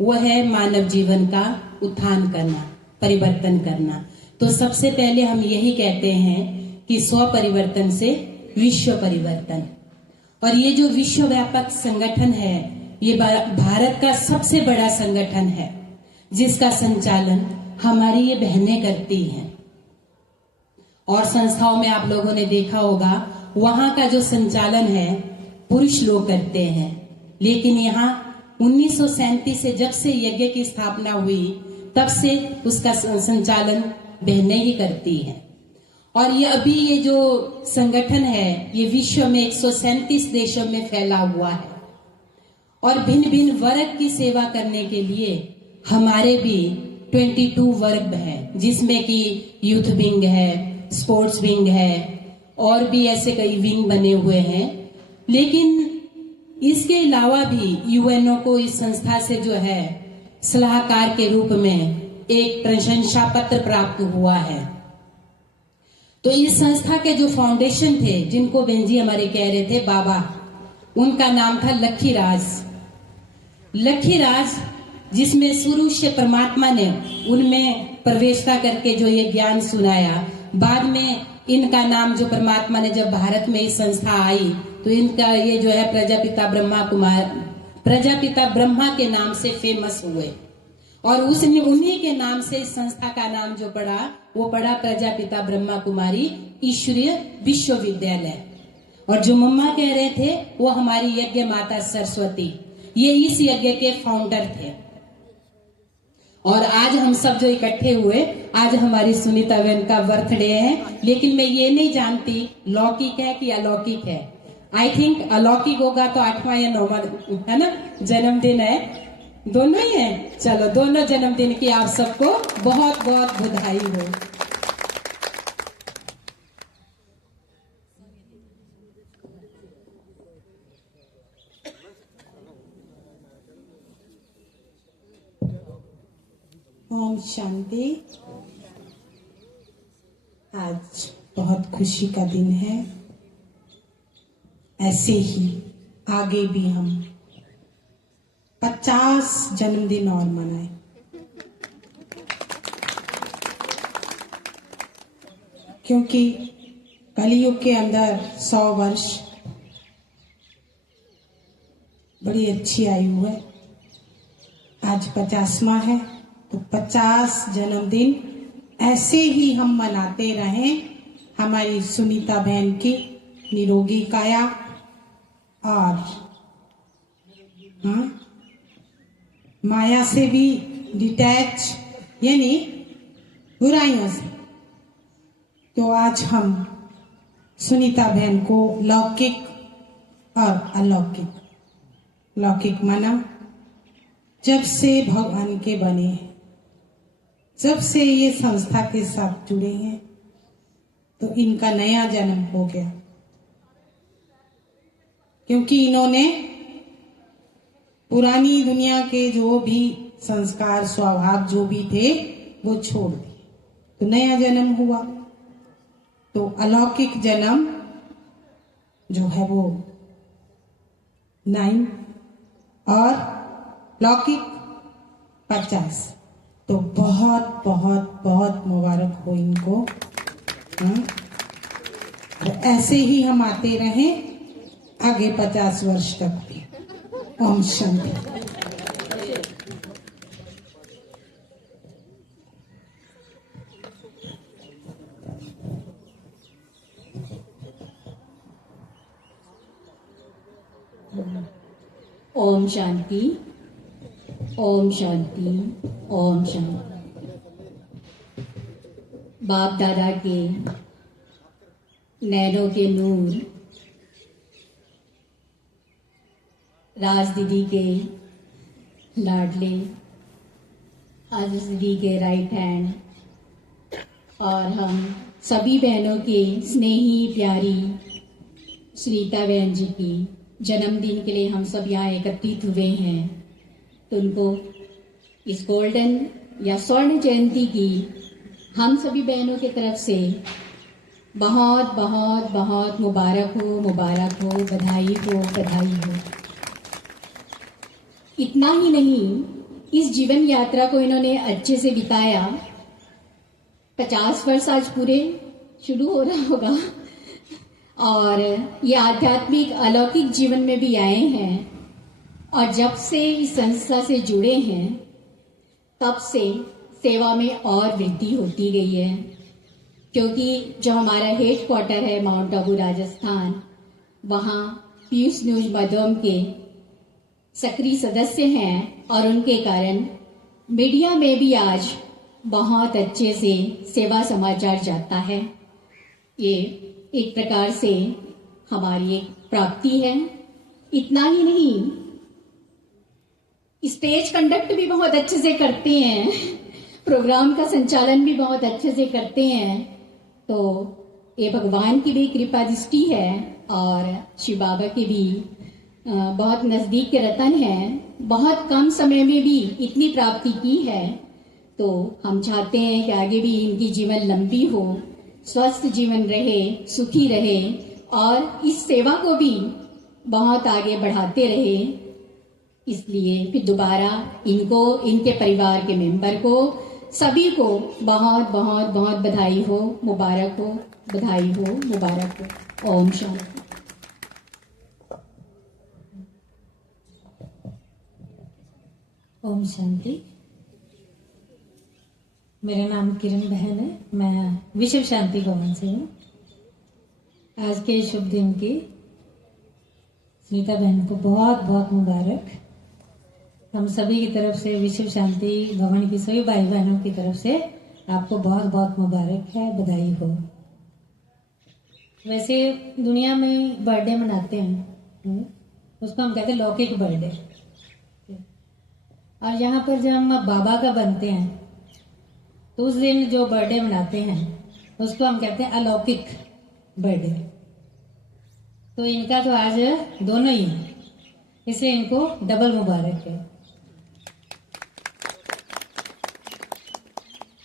वो है मानव जीवन का उत्थान करना, परिवर्तन करना। तो सबसे पहले हम यही कहते हैं कि स्व परिवर्तन से विश्व परिवर्तन। और ये जो विश्व व्यापक संगठन है ये भारत का सबसे बड़ा संगठन है, जिसका संचालन हमारी ये बहनें करती हैं। और संस्थाओं में आप लोगों ने देखा होगा वहां का जो संचालन है पुरुष लोग करते हैं। लेकिन यहाँ 1937 से जब से यज्ञ की स्थापना हुई तब से उसका संचालन बहनें ही करती हैं। और ये अभी ये जो संगठन है ये विश्व में 137 देशों में फैला हुआ है और भिन्न भिन्न वर्ग की सेवा करने के लिए हमारे भी 22 वर्ग हैं, जिसमें कि यूथ विंग है, स्पोर्ट्स विंग है और भी ऐसे कई विंग बने हुए हैं। लेकिन इसके अलावा भी यूएनओ को इस संस्था से जो है सलाहकार के रूप में एक प्रशंसा पत्र प्राप्त हुआ है। तो इस संस्था के जो फाउंडेशन थे, जिनको बहन जी हमारे कह रहे थे बाबा, उनका नाम था लखीराज। लखीराज जिसमें शुरू से परमात्मा ने उनमें प्रवेशता करके जो ये ज्ञान सुनाया, बाद में इनका नाम जो परमात्मा ने जब भारत में इस संस्था आई तो इनका ये जो है प्रजापिता ब्रह्मा के नाम से फेमस हुए और उसने उन्हीं के नाम से इस संस्था का नाम जो पड़ा वो पड़ा प्रजापिता ब्रह्मा कुमारी ईश्वरीय विश्वविद्यालय। और जो मम्मा कह रहे थे वो हमारी यज्ञ माता सरस्वती, ये इस यज्ञ के फाउंडर थे। और आज हम सब जो इकट्ठे हुए, आज हमारी सुनीता बहन का बर्थडे है, लेकिन मैं ये नहीं जानती लौकिक है कि अलौकिक है। आई थिंक अलौकिक होगा तो 8वां या 9वां है ना जन्मदिन है, दोनों ही है। चलो दोनों जन्मदिन की आप सबको बहुत बहुत बधाई हो। ओम शांति। आज बहुत खुशी का दिन है। ऐसे ही आगे भी हम 50 जन्मदिन और मनाएं। क्योंकि कलयुग के अंदर 100 वर्ष बड़ी अच्छी आयु है। आज 50वां है तो 50 जन्मदिन ऐसे ही हम मनाते रहें। हमारी सुनीता बहन की निरोगी काया और माया से भी डिटैच, यानी बुराइयों से। तो आज हम सुनीता बहन को लौकिक और अलौकिक, लौकिक माना जब से भगवान के बने हैं, जब से ये संस्था के साथ जुड़े हैं तो इनका नया जन्म हो गया। क्योंकि इन्होंने पुरानी दुनिया के जो भी संस्कार स्वभाव जो भी थे वो छोड़ दिए, तो नया जन्म हुआ। तो अलौकिक जन्म जो है वो 9 और लौकिक 50। तो बहुत बहुत बहुत मुबारक हो इनको। ऐसे ही हम आते रहें आगे 50 वर्ष तक भी। ओम शांति। ओम शांति, ओम शांति, ओम शांति। बाप दादा के नैनों के नूर, राज दीदी के लाडले, आजिज दीदी के राइट हैंड और हम सभी बहनों के स्नेही प्यारी सुनीता बहन जी की जन्मदिन के लिए हम सब यहाँ एकत्रित हुए हैं। तो उनको इस गोल्डन या स्वर्ण जयंती की हम सभी बहनों की तरफ से बहुत बहुत बहुत मुबारक हो, मुबारक हो, बधाई हो, बधाई हो। इतना ही नहीं, इस जीवन यात्रा को इन्होंने अच्छे से बिताया। 50 वर्ष आज पूरे शुरू हो रहा होगा और ये आध्यात्मिक अलौकिक जीवन में भी आए हैं। और जब से इस संस्था से जुड़े हैं तब से सेवा में और वृद्धि होती गई है। क्योंकि जो हमारा हेड क्वार्टर है माउंट आबू राजस्थान, वहाँ पीयूष न्यूज माध्यम के सक्रिय सदस्य हैं और उनके कारण मीडिया में भी आज बहुत अच्छे से सेवा समाचार जाता है। ये एक प्रकार से हमारी एक प्राप्ति है। इतना ही नहीं, स्टेज कंडक्ट भी बहुत अच्छे से करते हैं, प्रोग्राम का संचालन भी बहुत अच्छे से करते हैं। तो ये भगवान की भी कृपा दृष्टि है और शिव बाबा के भी बहुत नजदीक के रतन है। बहुत कम समय में भी इतनी प्राप्ति की है। तो हम चाहते हैं कि आगे भी इनकी जीवन लंबी हो, स्वस्थ जीवन रहे, सुखी रहे और इस सेवा को भी बहुत आगे बढ़ाते रहे। इसलिए फिर दोबारा इनको, इनके परिवार के मेंबर को, सभी को बहुत बहुत बहुत बधाई हो, मुबारक हो, बधाई हो, मुबारक हो। ओम शांति। ओम शांति। मेरा नाम किरण बहन है, मैं विश्व शांति भवन से हूँ। आज के शुभ दिन की सुनीता बहन को बहुत बहुत मुबारक। हम सभी की तरफ से, विश्व शांति भवन की सभी भाई बहनों की तरफ से आपको बहुत बहुत मुबारक है, बधाई हो। वैसे दुनिया में बर्थडे मनाते हैं, उसको हम कहते हैं लौकिक बर्थडे। और यहाँ पर जब हम बाबा का बनते हैं तो उस दिन जो बर्थडे मनाते हैं उसको हम कहते हैं अलौकिक बर्थडे। तो इनका तो आज दोनों ही है, इसलिए इनको डबल मुबारक है।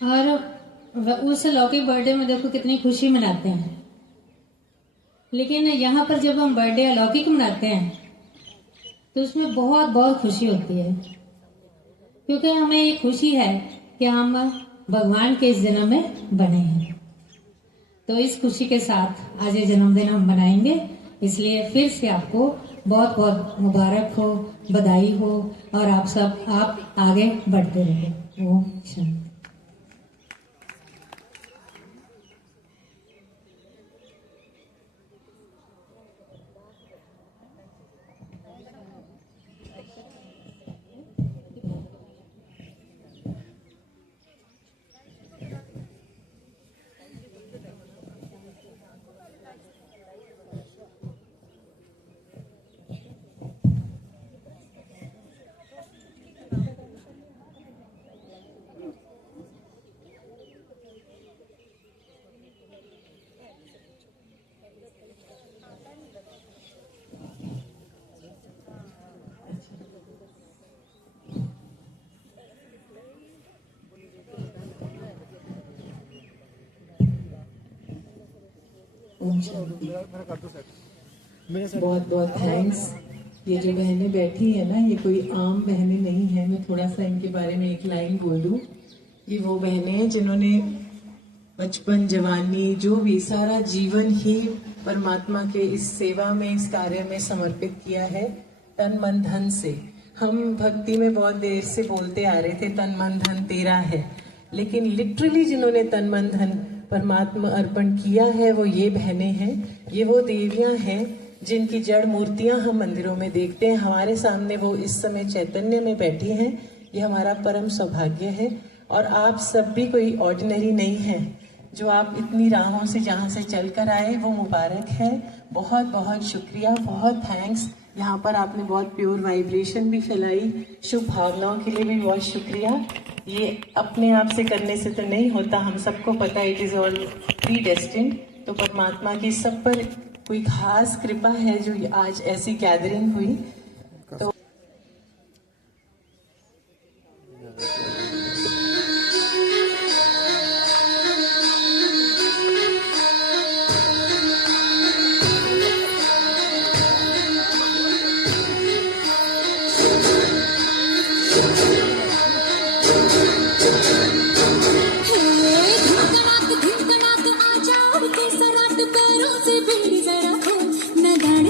और उस लौकिक बर्थडे में देखो कितनी खुशी मनाते हैं। लेकिन यहाँ पर जब हम बर्थडे अलौकिक मनाते हैं तो उसमें बहुत बहुत खुशी होती है, क्योंकि हमें ये खुशी है कि हम भगवान के इस जन्म में बने हैं। तो इस खुशी के साथ आज ये जन्मदिन हम मनाएंगे। इसलिए फिर से आपको बहुत बहुत मुबारक हो, बधाई हो और आप आगे बढ़ते रहे। ओम शांति। बहुत बहुत थैंक्स। ये जो बहनें बैठी है ना, ये कोई आम बहनें नहीं है। मैं थोड़ा सा इनके बारे में एक लाइन बोल दूं। ये वो बहनें हैं जिन्होंने बचपन, जवानी, जो भी सारा जीवन ही परमात्मा के इस सेवा में, इस कार्य में समर्पित किया है, तन मन धन से। हम भक्ति में बहुत देर से बोलते आ रहे थे तन मन धन तेरा है, लेकिन लिटरली जिन्होंने तन मन धन परमात्मा अर्पण किया है वो ये बहनें हैं। ये वो देवियां हैं जिनकी जड़ मूर्तियां हम मंदिरों में देखते हैं। हमारे सामने वो इस समय चैतन्य में बैठी हैं। ये हमारा परम सौभाग्य है। और आप सब भी कोई ऑर्डिनरी नहीं हैं। जो आप इतनी राहों से जहाँ से चल कर आए वो मुबारक है। बहुत बहुत शुक्रिया, बहुत थैंक्स। यहाँ पर आपने बहुत प्योर वाइब्रेशन भी फैलाई। शुभ भावनाओं के लिए भी बहुत शुक्रिया। ये अपने आप से करने से तो नहीं होता, हम सबको पता है, it is all pre destined. तो परमात्मा की सब पर कोई खास कृपा है जो आज ऐसी गैदरिंग हुई। तो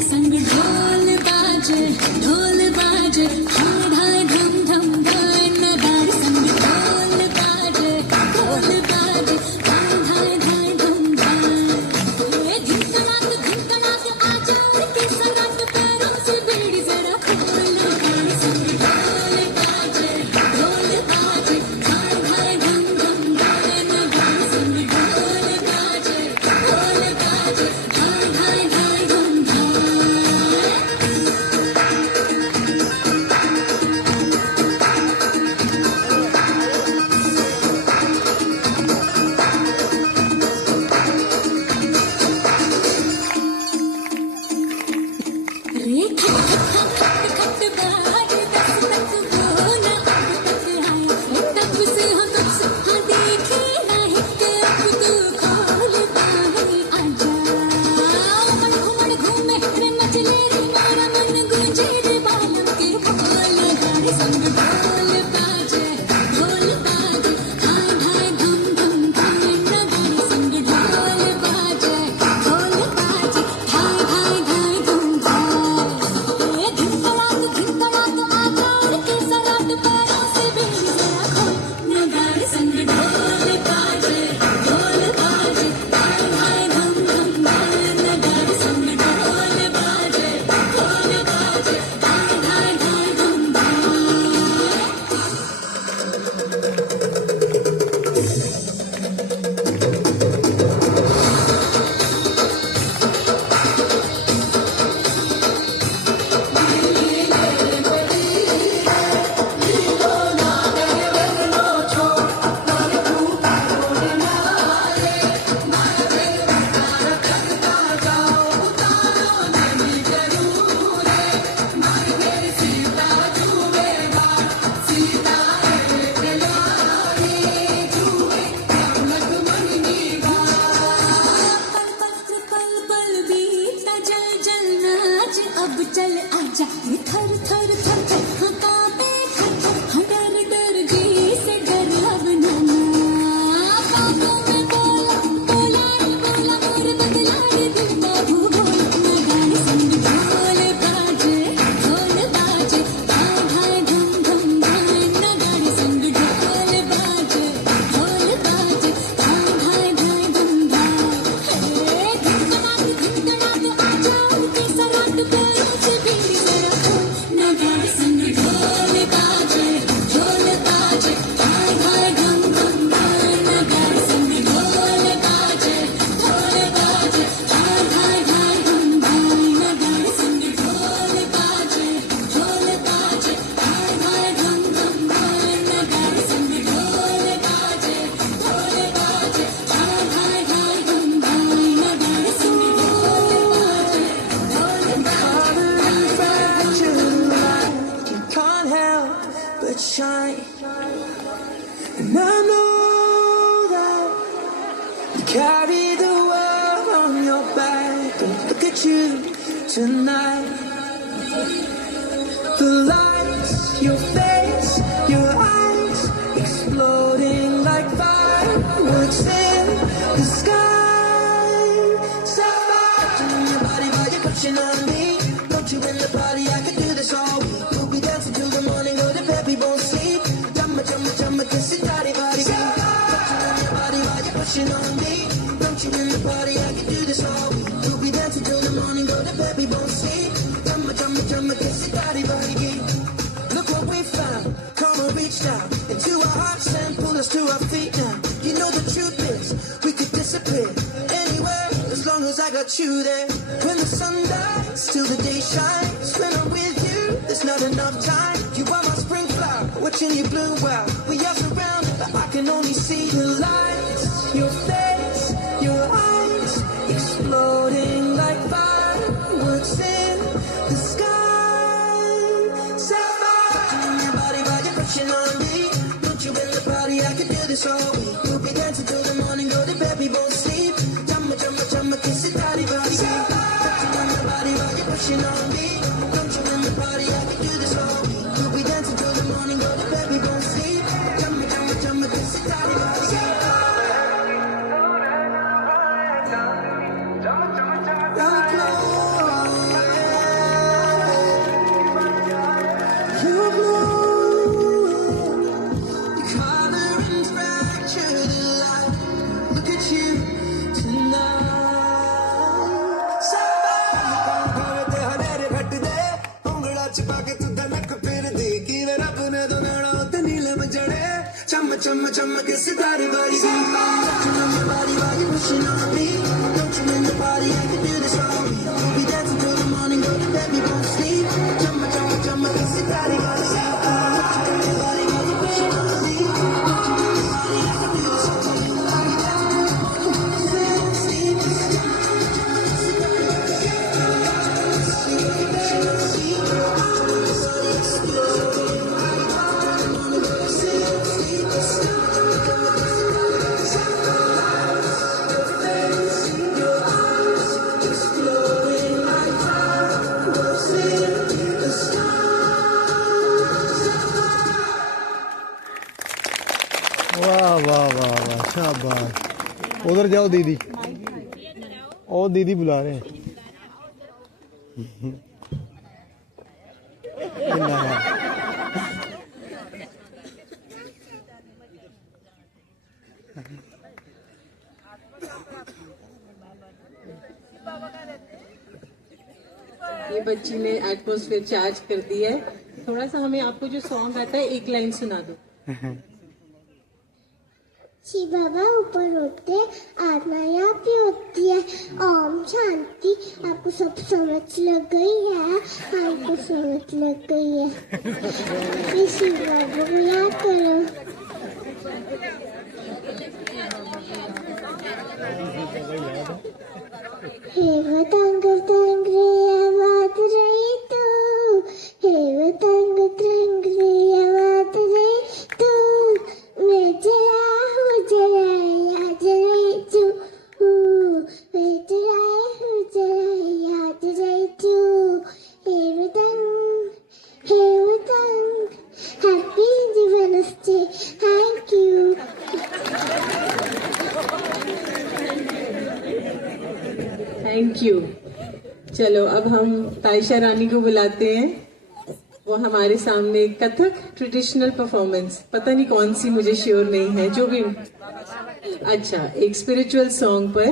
संग ढोल बाजे carry the world on your back. And look at you tonight. The lights, your face, your eyes, exploding like fireworks in the sky. Touching your body while you're pushing on me. Don't you in the party? I could do this all week. We'll be dancing till the morning, go to bed, we won't sleep. Jumma, jumma, jumma, kiss it, body, body, beat. Touching on your body while you're pushing on me. Don't you in the party? I could do this all week. We'll be dancing till the morning, go to bed, we won't sleep. Jumma, jumma, jumma, kiss it, body, body, beat. Look what we found. Come on, reach down into our hearts and pull us to our feet now. You know the truth is, we could disappear anywhere as long as I got you there. When the sun dies, till the day shines. When I'm with you, there's not enough time. You are my spring flower, watching you bloom well. We are surrounded, but I can only see the lights. Your face, your eyes, exploding like fireworks in the sky. Touching your body while you're pushing on me. Don't you in the party? I could do this all week. We'll be dancing till the morning, go to bed, we won't sleep. Jumma, jumma, jumma, kiss it, body, body, beat. Touching on your body while you're pushing on me. Don't you in the party? I could do this all week. We'll be dancing till the morning, go to bed, we won't sleep. Jumma, jumma, jumma, kiss it, body, body, beat. Chumma chumma kiss it, body body beat. Touching on your body while you're pushing on me. Don't you in the party? I can do this all week. We'll be dancing till the morning, go to bed, we won't sleep. Chumma chumma chumma kiss it, body body beat. Touching on your body while you're pushing on me. Don't you in the party? I can do this all week. We'll be dancing till the morning, go to bed, we won't sleep. वाह वाह वाह वाह शाबाश। उधर जाओ दीदी, ओ दीदी बुला रहे हैं। ये बच्ची ने एटमॉस्फेयर चार्ज कर दिया है। थोड़ा सा हमें आपको जो सॉन्ग आता है एक लाइन सुना दो। शिव बाबा ऊपर होते आत्मा यहाँ पे होती है। ओम शांति। आपको सब समझ लग गई है? हमको समझ लग गई है। ये शिव बाबा को याद करो। हे वतंग तंग रे आवाज रही तू। हे वतंग तंग रे आवाज रही तू। मैं जरा हूँ जरा याद रही तू। मैं जरा हूँ जरा याद रही तू। हे वतंग happy independence day. Thank you. Thank you. चलो अब हम तायशा रानी को बुलाते हैं। वो हमारे सामने कथक ट्रेडिशनल परफॉर्मेंस, पता नहीं कौन सी, मुझे श्योर नहीं है, जो भी अच्छा एक स्पिरिचुअल सॉन्ग पर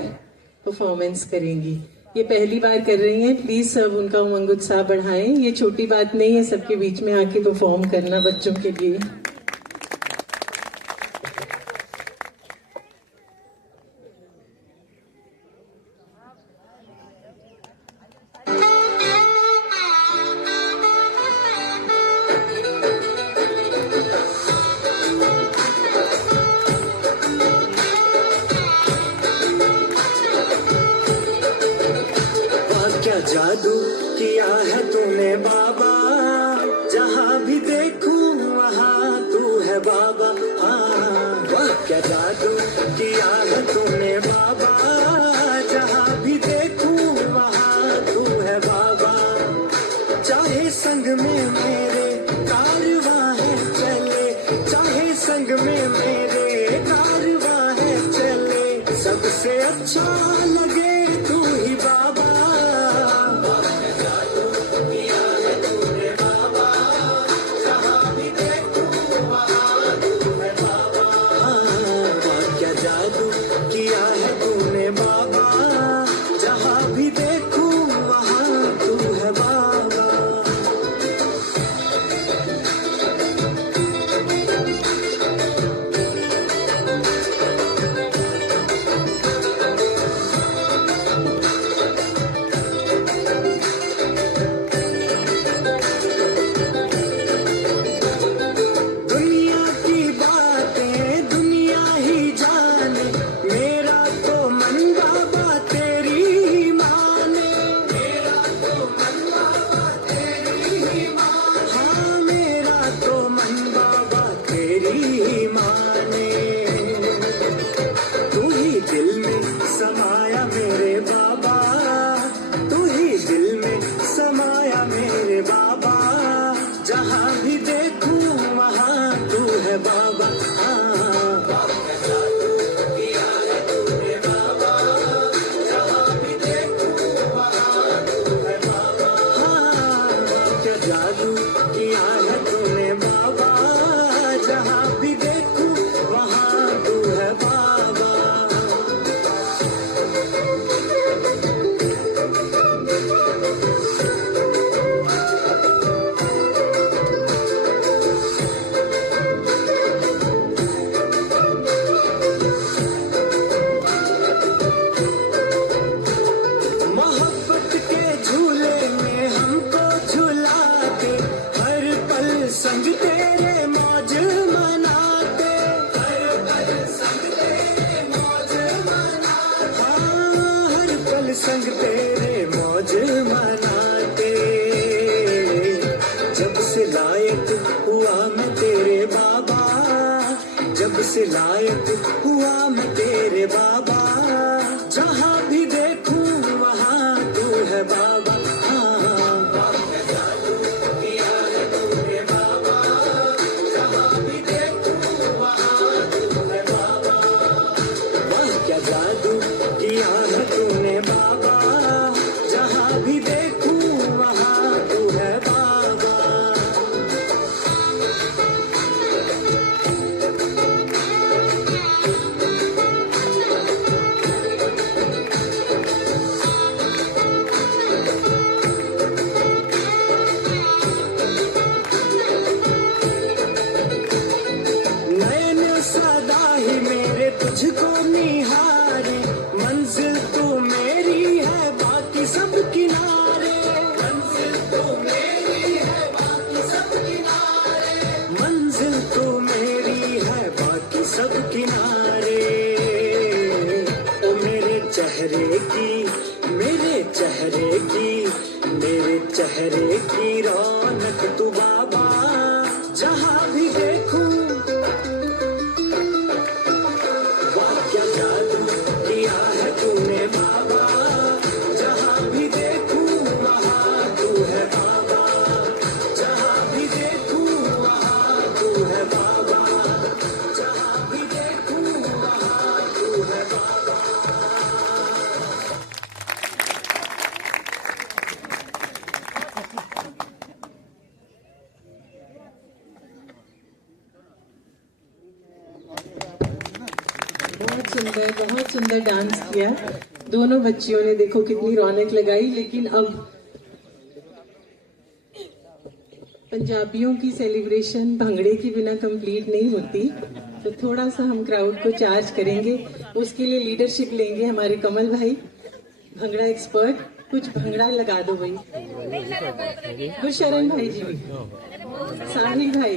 परफॉर्मेंस करेंगी। ये पहली बार कर रही हैं। प्लीज सब उनका उमंग उत्साह बढ़ाएं। ये छोटी बात नहीं है सबके बीच में आके परफॉर्म करना बच्चों के लिए। जादू किया है तूने बाबा, जहाँ भी देखूं वहाँ तू है बाबा। हाँ वाह क्या जादू जादू किया है तूने बाबा, जहाँ भी देखूं वहाँ तू है बाबा। चाहे संग में मेरे कारवां है चले, चाहे संग में मेरे कारवां है चले, सबसे अच्छा लगे तू ही बाबा। किया है तूने बाबा, जहाँ भी देखूं वहाँ तू है बाबा। दुनिया की बातें दुनिया ही जाने, मेरा तो मन बाबा तेरी ही माने, मेरा तो मन बाबा तेरी ही माने, हाँ मेरा तो मन बाबा तेरी ही माने। तू ही दिल में समाया मेरे बाबा, तू ही दिल में समाया मेरे बाबा, जहाँ भी देखूं वहाँ तू है बाबा। क्या जादू किया है तूने बाबा, जहाँ भी देखूं वहाँ तू है बाबा। मोहब्बत के झूले में हमको झुलाते, हर पल संग तेरे मौज मनाते, हर पल संग तेरे मौज मनाते, हाँ हर पल संग तेरे मौज मनाते। जब से लायक हुआ मैं तेरे बाबा, जब से लायक हुआ मैं तेरे बाबा, जहाँ भी देखूं वहाँ तू है बाबा। वाह क्या जादू किया है तूने बाबा, जहाँ भी देखूं वहाँ तू है बाबा। नैन सदा ही मेरे तुझको निहारे, मंजिल तू मेरी है बाकी सब किनारे, मंजिल तू मेरी है बाकी सब किनारे, मंजिल तू मेरी है बाकी सब किनारे। ओ मेरे चेहरे की, मेरे चेहरे की, मेरे चेहरे की रौनक तू बाबा, जहाँ भी देखूं वाह क्या जादू किया है तूने बाबा, जहाँ भी देखूं वहाँ तू है बाबा, जहाँ भी देखूं वहाँ तू है बाबा, जहाँ भी देखूं वहाँ तू है बाबा। बहुत सुंदर डांस किया दोनों बच्चियों ने, देखो कितनी रौनक लगाई। लेकिन अब पंजाबियों की सेलिब्रेशन भंगड़े के बिना कंप्लीट नहीं होती, तो थोड़ा सा हम क्राउड को चार्ज करेंगे। उसके लिए लीडरशिप लेंगे हमारे कमल भाई, भंगड़ा एक्सपर्ट। कुछ भंगड़ा लगा दो भाई, गुरशरण भाई जी भी, साहिल भाई।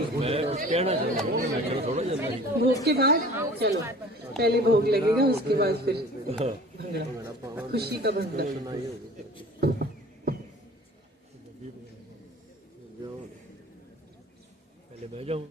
भोग के बाद चलो, पहले भोग लगेगा उसके बाद फिर भंगड़ा, खुशी का भंगड़ा। पहले बह जाओ।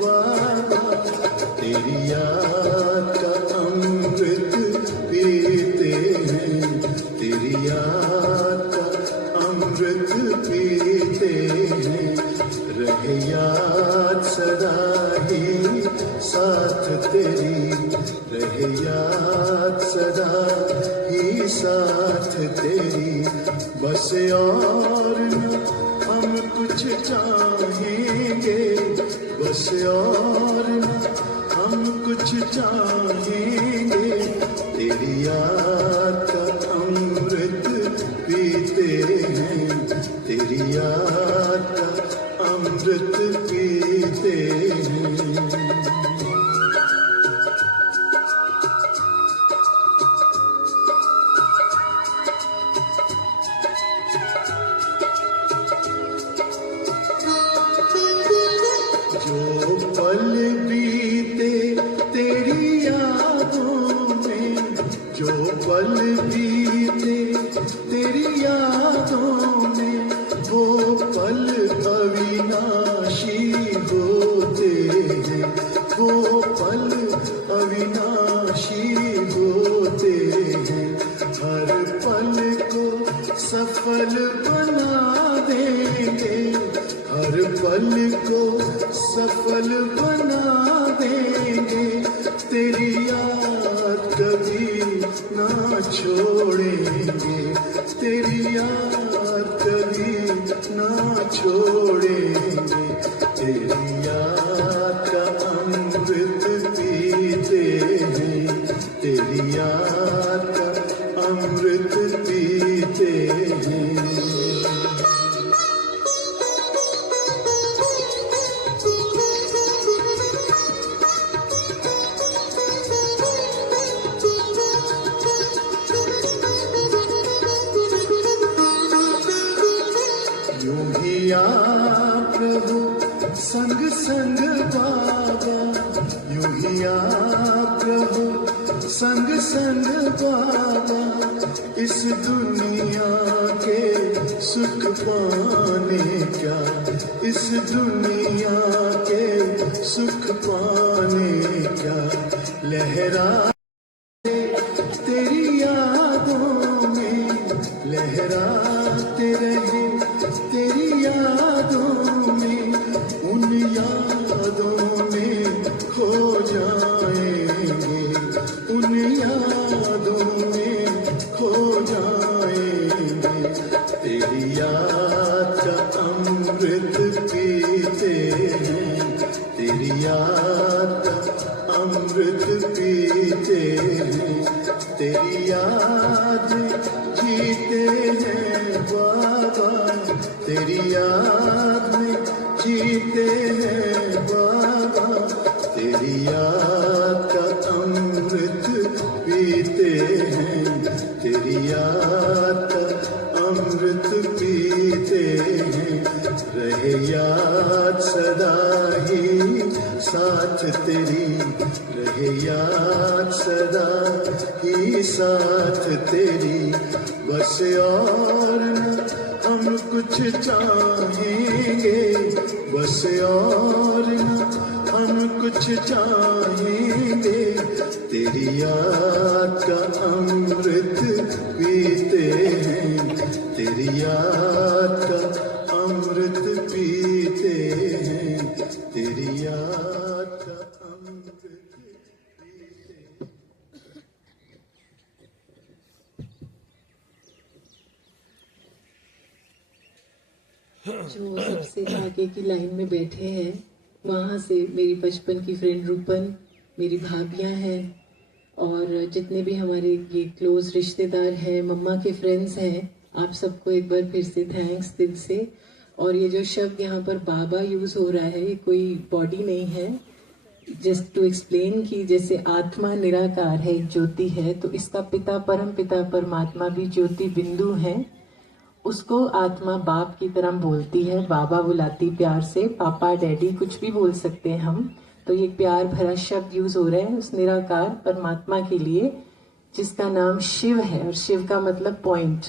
बाबा तेरी याद का अमृत पीते हैं, तेरी याद का अमृत पीते हैं। रहे याद सदा ही साथ तेरी, रहे याद सदा ही साथ तेरी। बस और न हम कुछ चाहेंगे, बस और न हम कुछ चाहेंगे। तेरी याद का अमृत पीते हैं, तेरी याद का अमृत पीते हैं। जो पल बीते तेरी यादों में, जो पल बीते तेरी यादों में, वो पल अविनाशी होते हैं, वो पल अविनाशी होते हैं। हर पल को सफल बना देंगे, हर पल को सफल बना देंगे। तेरी याद कभी ना छोड़ेंगे, तेरी याद कभी ना छोड़ेंगे। तेरी याद का अमृत पीते हैं, तेरी याद का अमृत पीते हैं। यूं ही आप रहो संग संग बाबा, यूं ही आप रहो संग संग बाबा। इस दुनिया के सुख पाने क्या, इस दुनिया के सुख पाने क्या। लहरा तेरी यादों में, लहराते रहे तेरी यादों में। उन यादों में खो जाएंगे, उन यादों में खो जाएंगे। तेरी याद का अमृत पीते हैं, तेरी याद का अमृत पीते हैं। तेरी याद जीते हैं बाबा, तेरी याद में जीते हैं बाबा। तेरी याद का अमृत पीते हैं, तेरी याद का अमृत पीते हैं। रहे याद सदा ही साथ तेरी, रहे याद सदा ही साथ तेरी। बस और न हम कुछ चाहेंगे, बस और न हम कुछ चाहेंगे। तेरी याद का अमृत पीते हैं, तेरी याद का अमृत पीते हैं, तेरी याद का अमृत पीते हैं। जो सबसे आगे की लाइन में बैठे हैं वहाँ से मेरी बचपन की फ्रेंड रूपन, मेरी भाभियाँ हैं और जितने भी हमारे ये क्लोज रिश्तेदार हैं, मम्मा के फ्रेंड्स हैं, आप सबको एक बार फिर से थैंक्स दिल से। और ये जो शब्द यहाँ पर बाबा यूज हो रहा है, ये कोई बॉडी नहीं है, जस्ट टू एक्सप्लेन कि जैसे आत्मा निराकार है, एक ज्योति है, तो इसका पिता परम पिता परमात्मा भी ज्योति बिंदु है। उसको आत्मा बाप की तरह बोलती है, बाबा बुलाती प्यार से, पापा डैडी कुछ भी बोल सकते हैं हम। तो ये प्यार भरा शब्द यूज हो रहा है उस निराकार परमात्मा के लिए जिसका नाम शिव है, और शिव का मतलब पॉइंट,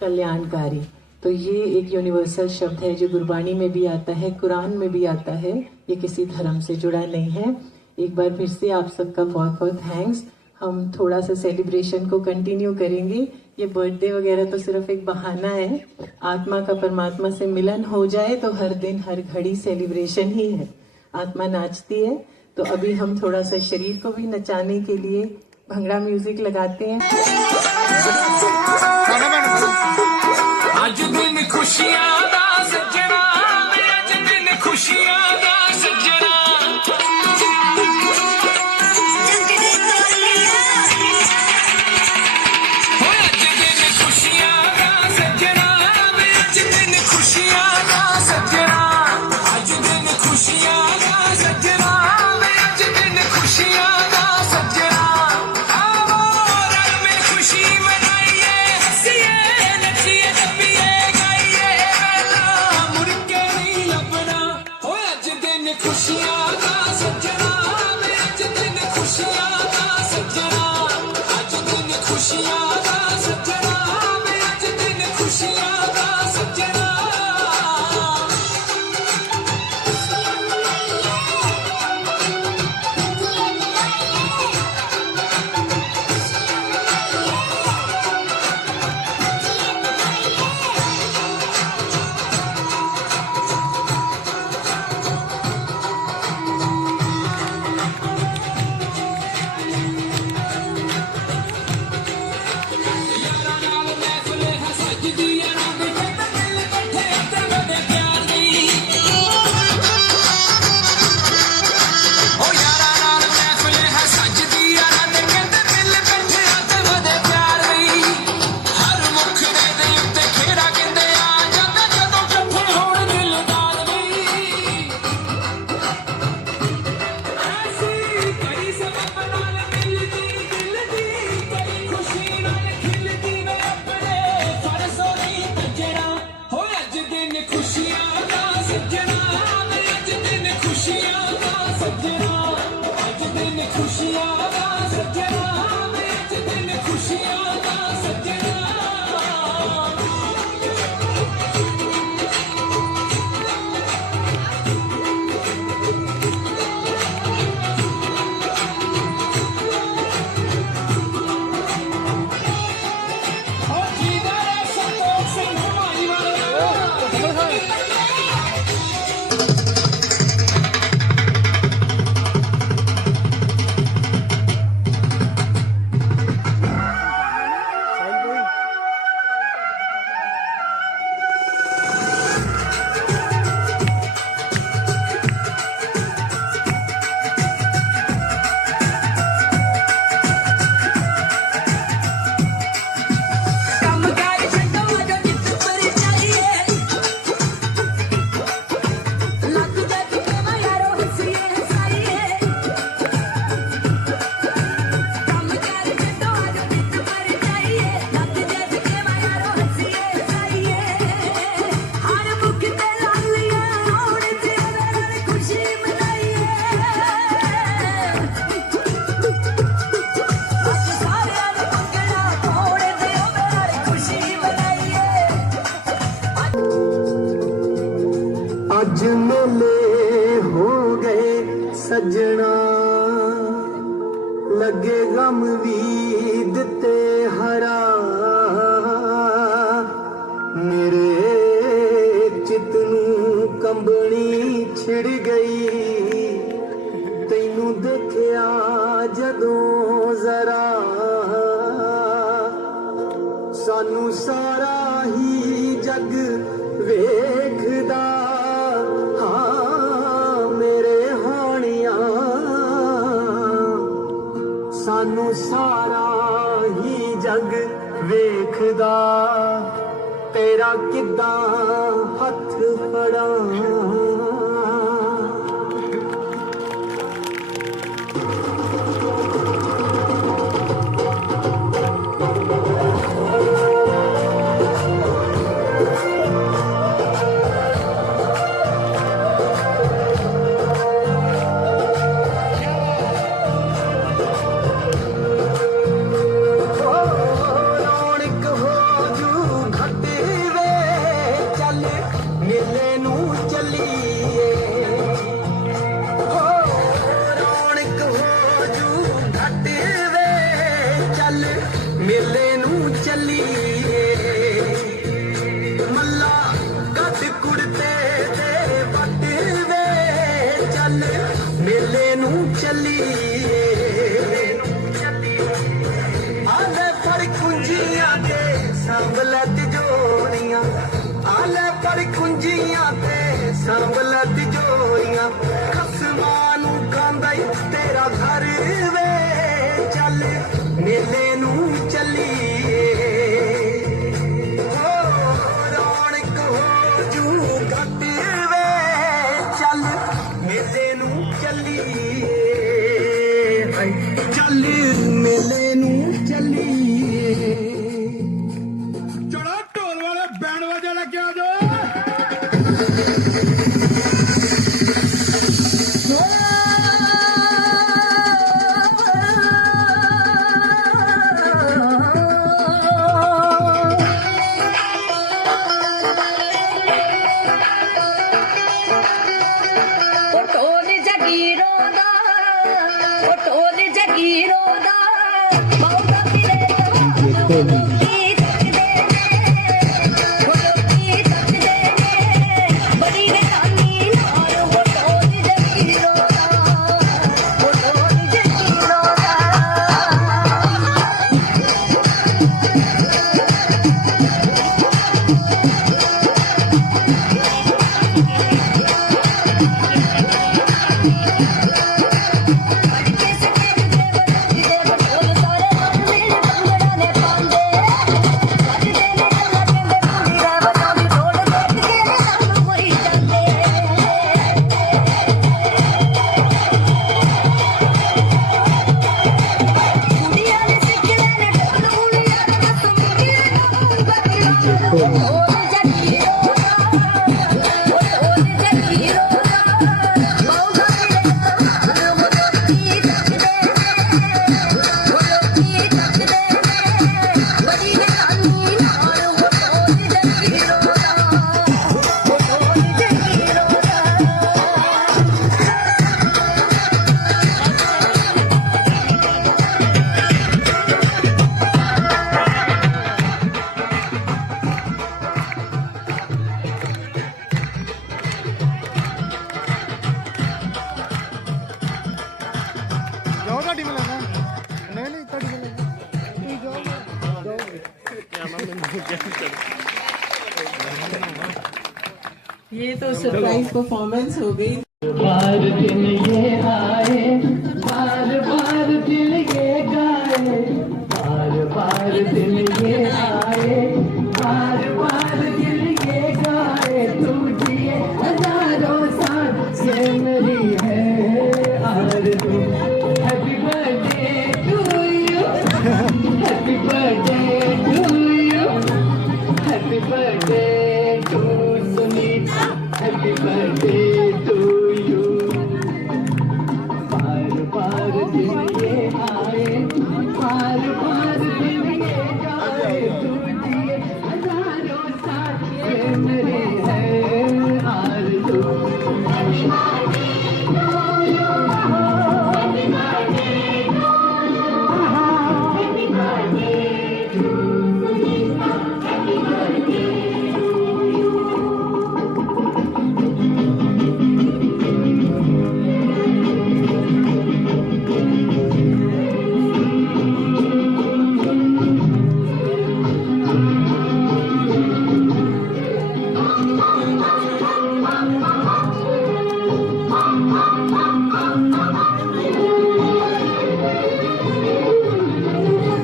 कल्याणकारी। तो ये एक यूनिवर्सल शब्द है जो गुरबानी में भी आता है, कुरान में भी आता है, ये किसी धर्म से जुड़ा नहीं है। एक बार फिर से आप सबका बहुत बहुत थैंक्स। हम थोड़ा सा सेलिब्रेशन को कंटिन्यू करेंगे। ये बर्थडे वगैरह तो सिर्फ एक बहाना है। आत्मा का परमात्मा से मिलन हो जाए तो हर दिन हर घड़ी सेलिब्रेशन ही है। आत्मा नाचती है, तो अभी हम थोड़ा सा शरीर को भी नचाने के लिए भंगड़ा म्यूजिक लगाते हैं। आज दिन खुशियां दा सजना, आज दिन खुशियां दा सजना, आज दिन खुशियां दा सजना, आज दिन खुशियां दा सजना, आज दिन खुशियां दा सजना, आज दिन खुशियां दा सजना। आओ रल में खुशी मनाइए, हंसिए नचिए टप्पिए गाइए, मेला मुड़ के नहीं लभना। ओ अज दिन खुशियां दा सजना, अज दिन खुशियां दा सजना, अज दिन खुशियां दा सजना, अज दिन खुशियां दा सजना। आज मेले हो गए सजना, लगे गम भी दिते हरा, मेरे चित नूं कंबनी छिड़ गई, तैनू देखिया जदों जरा, सानू सारा ही जग वेखदा, सानू सारा ही जग वेखदा, तेरा किद्दां हथ फड़ा। मेले नूं चली ਚੱਲ ਮੇਲੇ ਨੂੰ ਚੱਲੀਏ ਆਲੇ ਪਰ ਕੁੰਜੀਆਂ ਦੇ ਸੰਭਲ ਤਿਜੋਰੀਆਂ ਆਲੇ ਪਰ ਕੁੰਜੀਆਂ ਤੇ ਸੰਭਲ ਤਿਜੋਰੀਆਂ ਖਸਮਾਂ ਨੂੰ ਖਾਂਦਾ ਈ ਤੇਰਾ ਘਰ ਵੇ ਚੱਲ ਮੇਲੇ ਨੂੰ ਚੱਲੀਏ ਹੋ ਰੌਣਕ ਹੋ ਜੂ ਘੱਟ ਵੇ ਚੱਲ ਮੇਲੇ ਨੂੰ ਚੱਲੀਏ ਹਾਏ ਚੱਲ ਮੇਲੇ ਨੂੰ ਚੱਲੀਏ ਚੜਾ ਢੋਲ ਵਾਲੇ ਬੈਂਡ ਵਾਜਾ ਲੱਗਿਆ ਜੋ ਜਾਓ ਤੁਹਾਡੀ ਮਿਲਣਾ ਨਹੀਂ ਨਹੀਂ ਤੁਹਾਡੀ ਮਿਲਣਾ ਤੁਸੀਂ ਜਾਓਗੇ ये तो सरप्राइज परफॉर्मेंस हो गई। बार दिन ये आए बार बार दिल ये गाए बार बार दिन ये आए बार बार दिल ये गाए तुम जिए हजारों साल ये मेरी है आरज़ू happy birthday to you happy birthday to you happy birthday to Sunita happy birthday to you बार बार दिन ये आए बार बार दिन ये जाए तू जिए हजारों साल ये मेरी है आरज़ू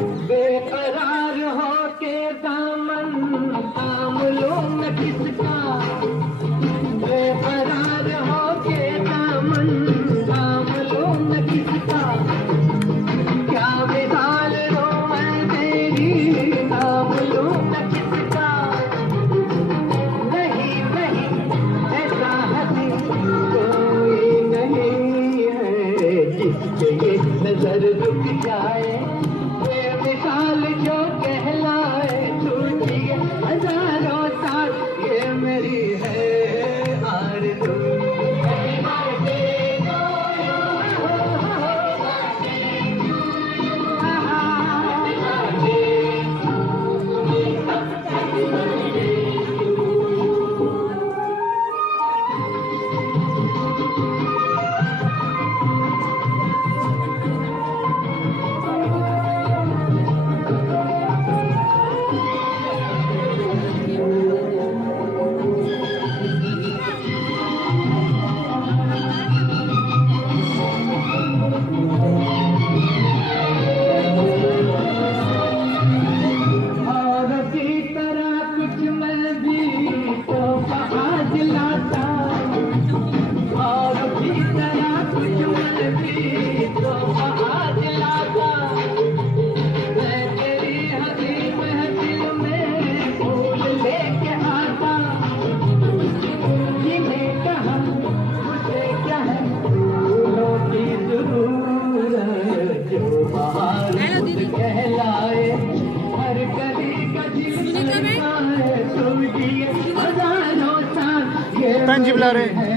बेकरार हो के दामन थाम लो न किसका बेकरार हो के दामन थाम लो न किसका क्या मिसाल रोमन तेरी थाम लो न किसका नहीं नहीं ऐसा हंसी कोई नहीं है जिसके ये नजर रुक जाए बेमिसाल जो कहलाए छूटिए हजारों साल ये मेरी है आरज़ू जा रहे हैं।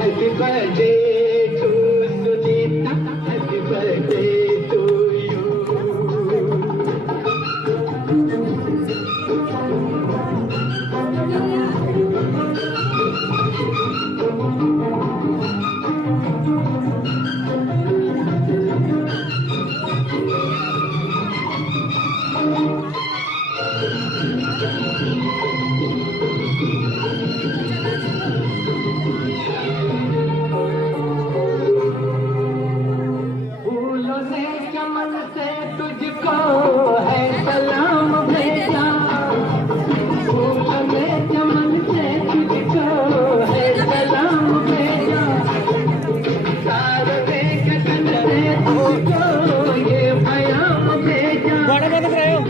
Happy birthday to Sunita, happy birthday to you. फूलों से चमन से तुझको है सलाम भेजा, फूलों से चमन से तुझको है सलाम भेजा, सारे गगन से तुझको ये प्याम भेजा। गाना बंद कराओ,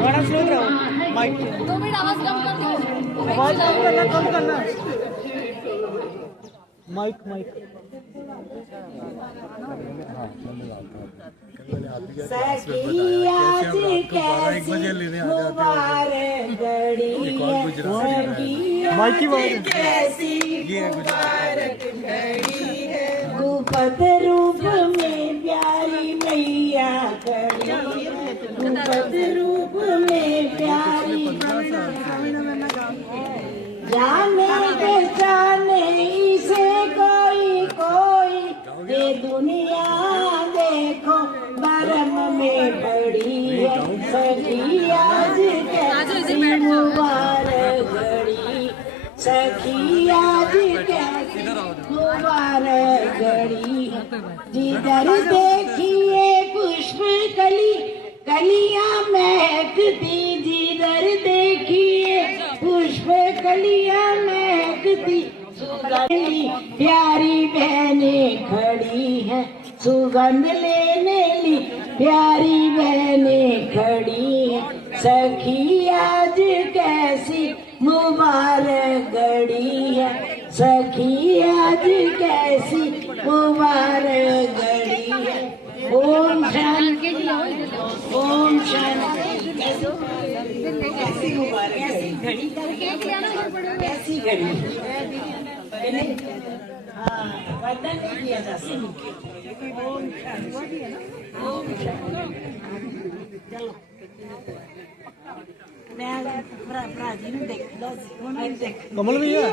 गाना स्लो कराओ, माइक 2 मिनट आवाज कम कर दो। आवाज कम करना माइक सखी आज कैसी मुबारक घड़ी है, सखी माइक की आवाज कैसी मुबारक घड़ी है, गुपत रूप में प्यारी मैया खड़ी, गुपत रूप में प्यारी जाने पहचाने इसे कोई ये दुनिया देखो बरम में पड़ी है, सखी आज कैसी मुबारक घड़ी, सखी आज कैसी मुबारक घड़ी, जिधर देखिए पुष्प कलियां महकती, जिधर देखिए पुष्प कलियां महकती, प्यारी बहनें खड़ी हैं, सुगंध लेने ली प्यारी बहनें खड़ी हैं, सखी आज कैसी मुबारक घड़ी है, सखी आज कैसी मुबारक घड़ी है। ओम शांति, ओम शांति। कैसी मुबारक घड़ी, कैसी घड़ी, हाँ वरदान नहीं दिया जा सकता। ओम शांति, ओम शांति। चलो मैं भरा जी ने देख लो, देख कमल भैया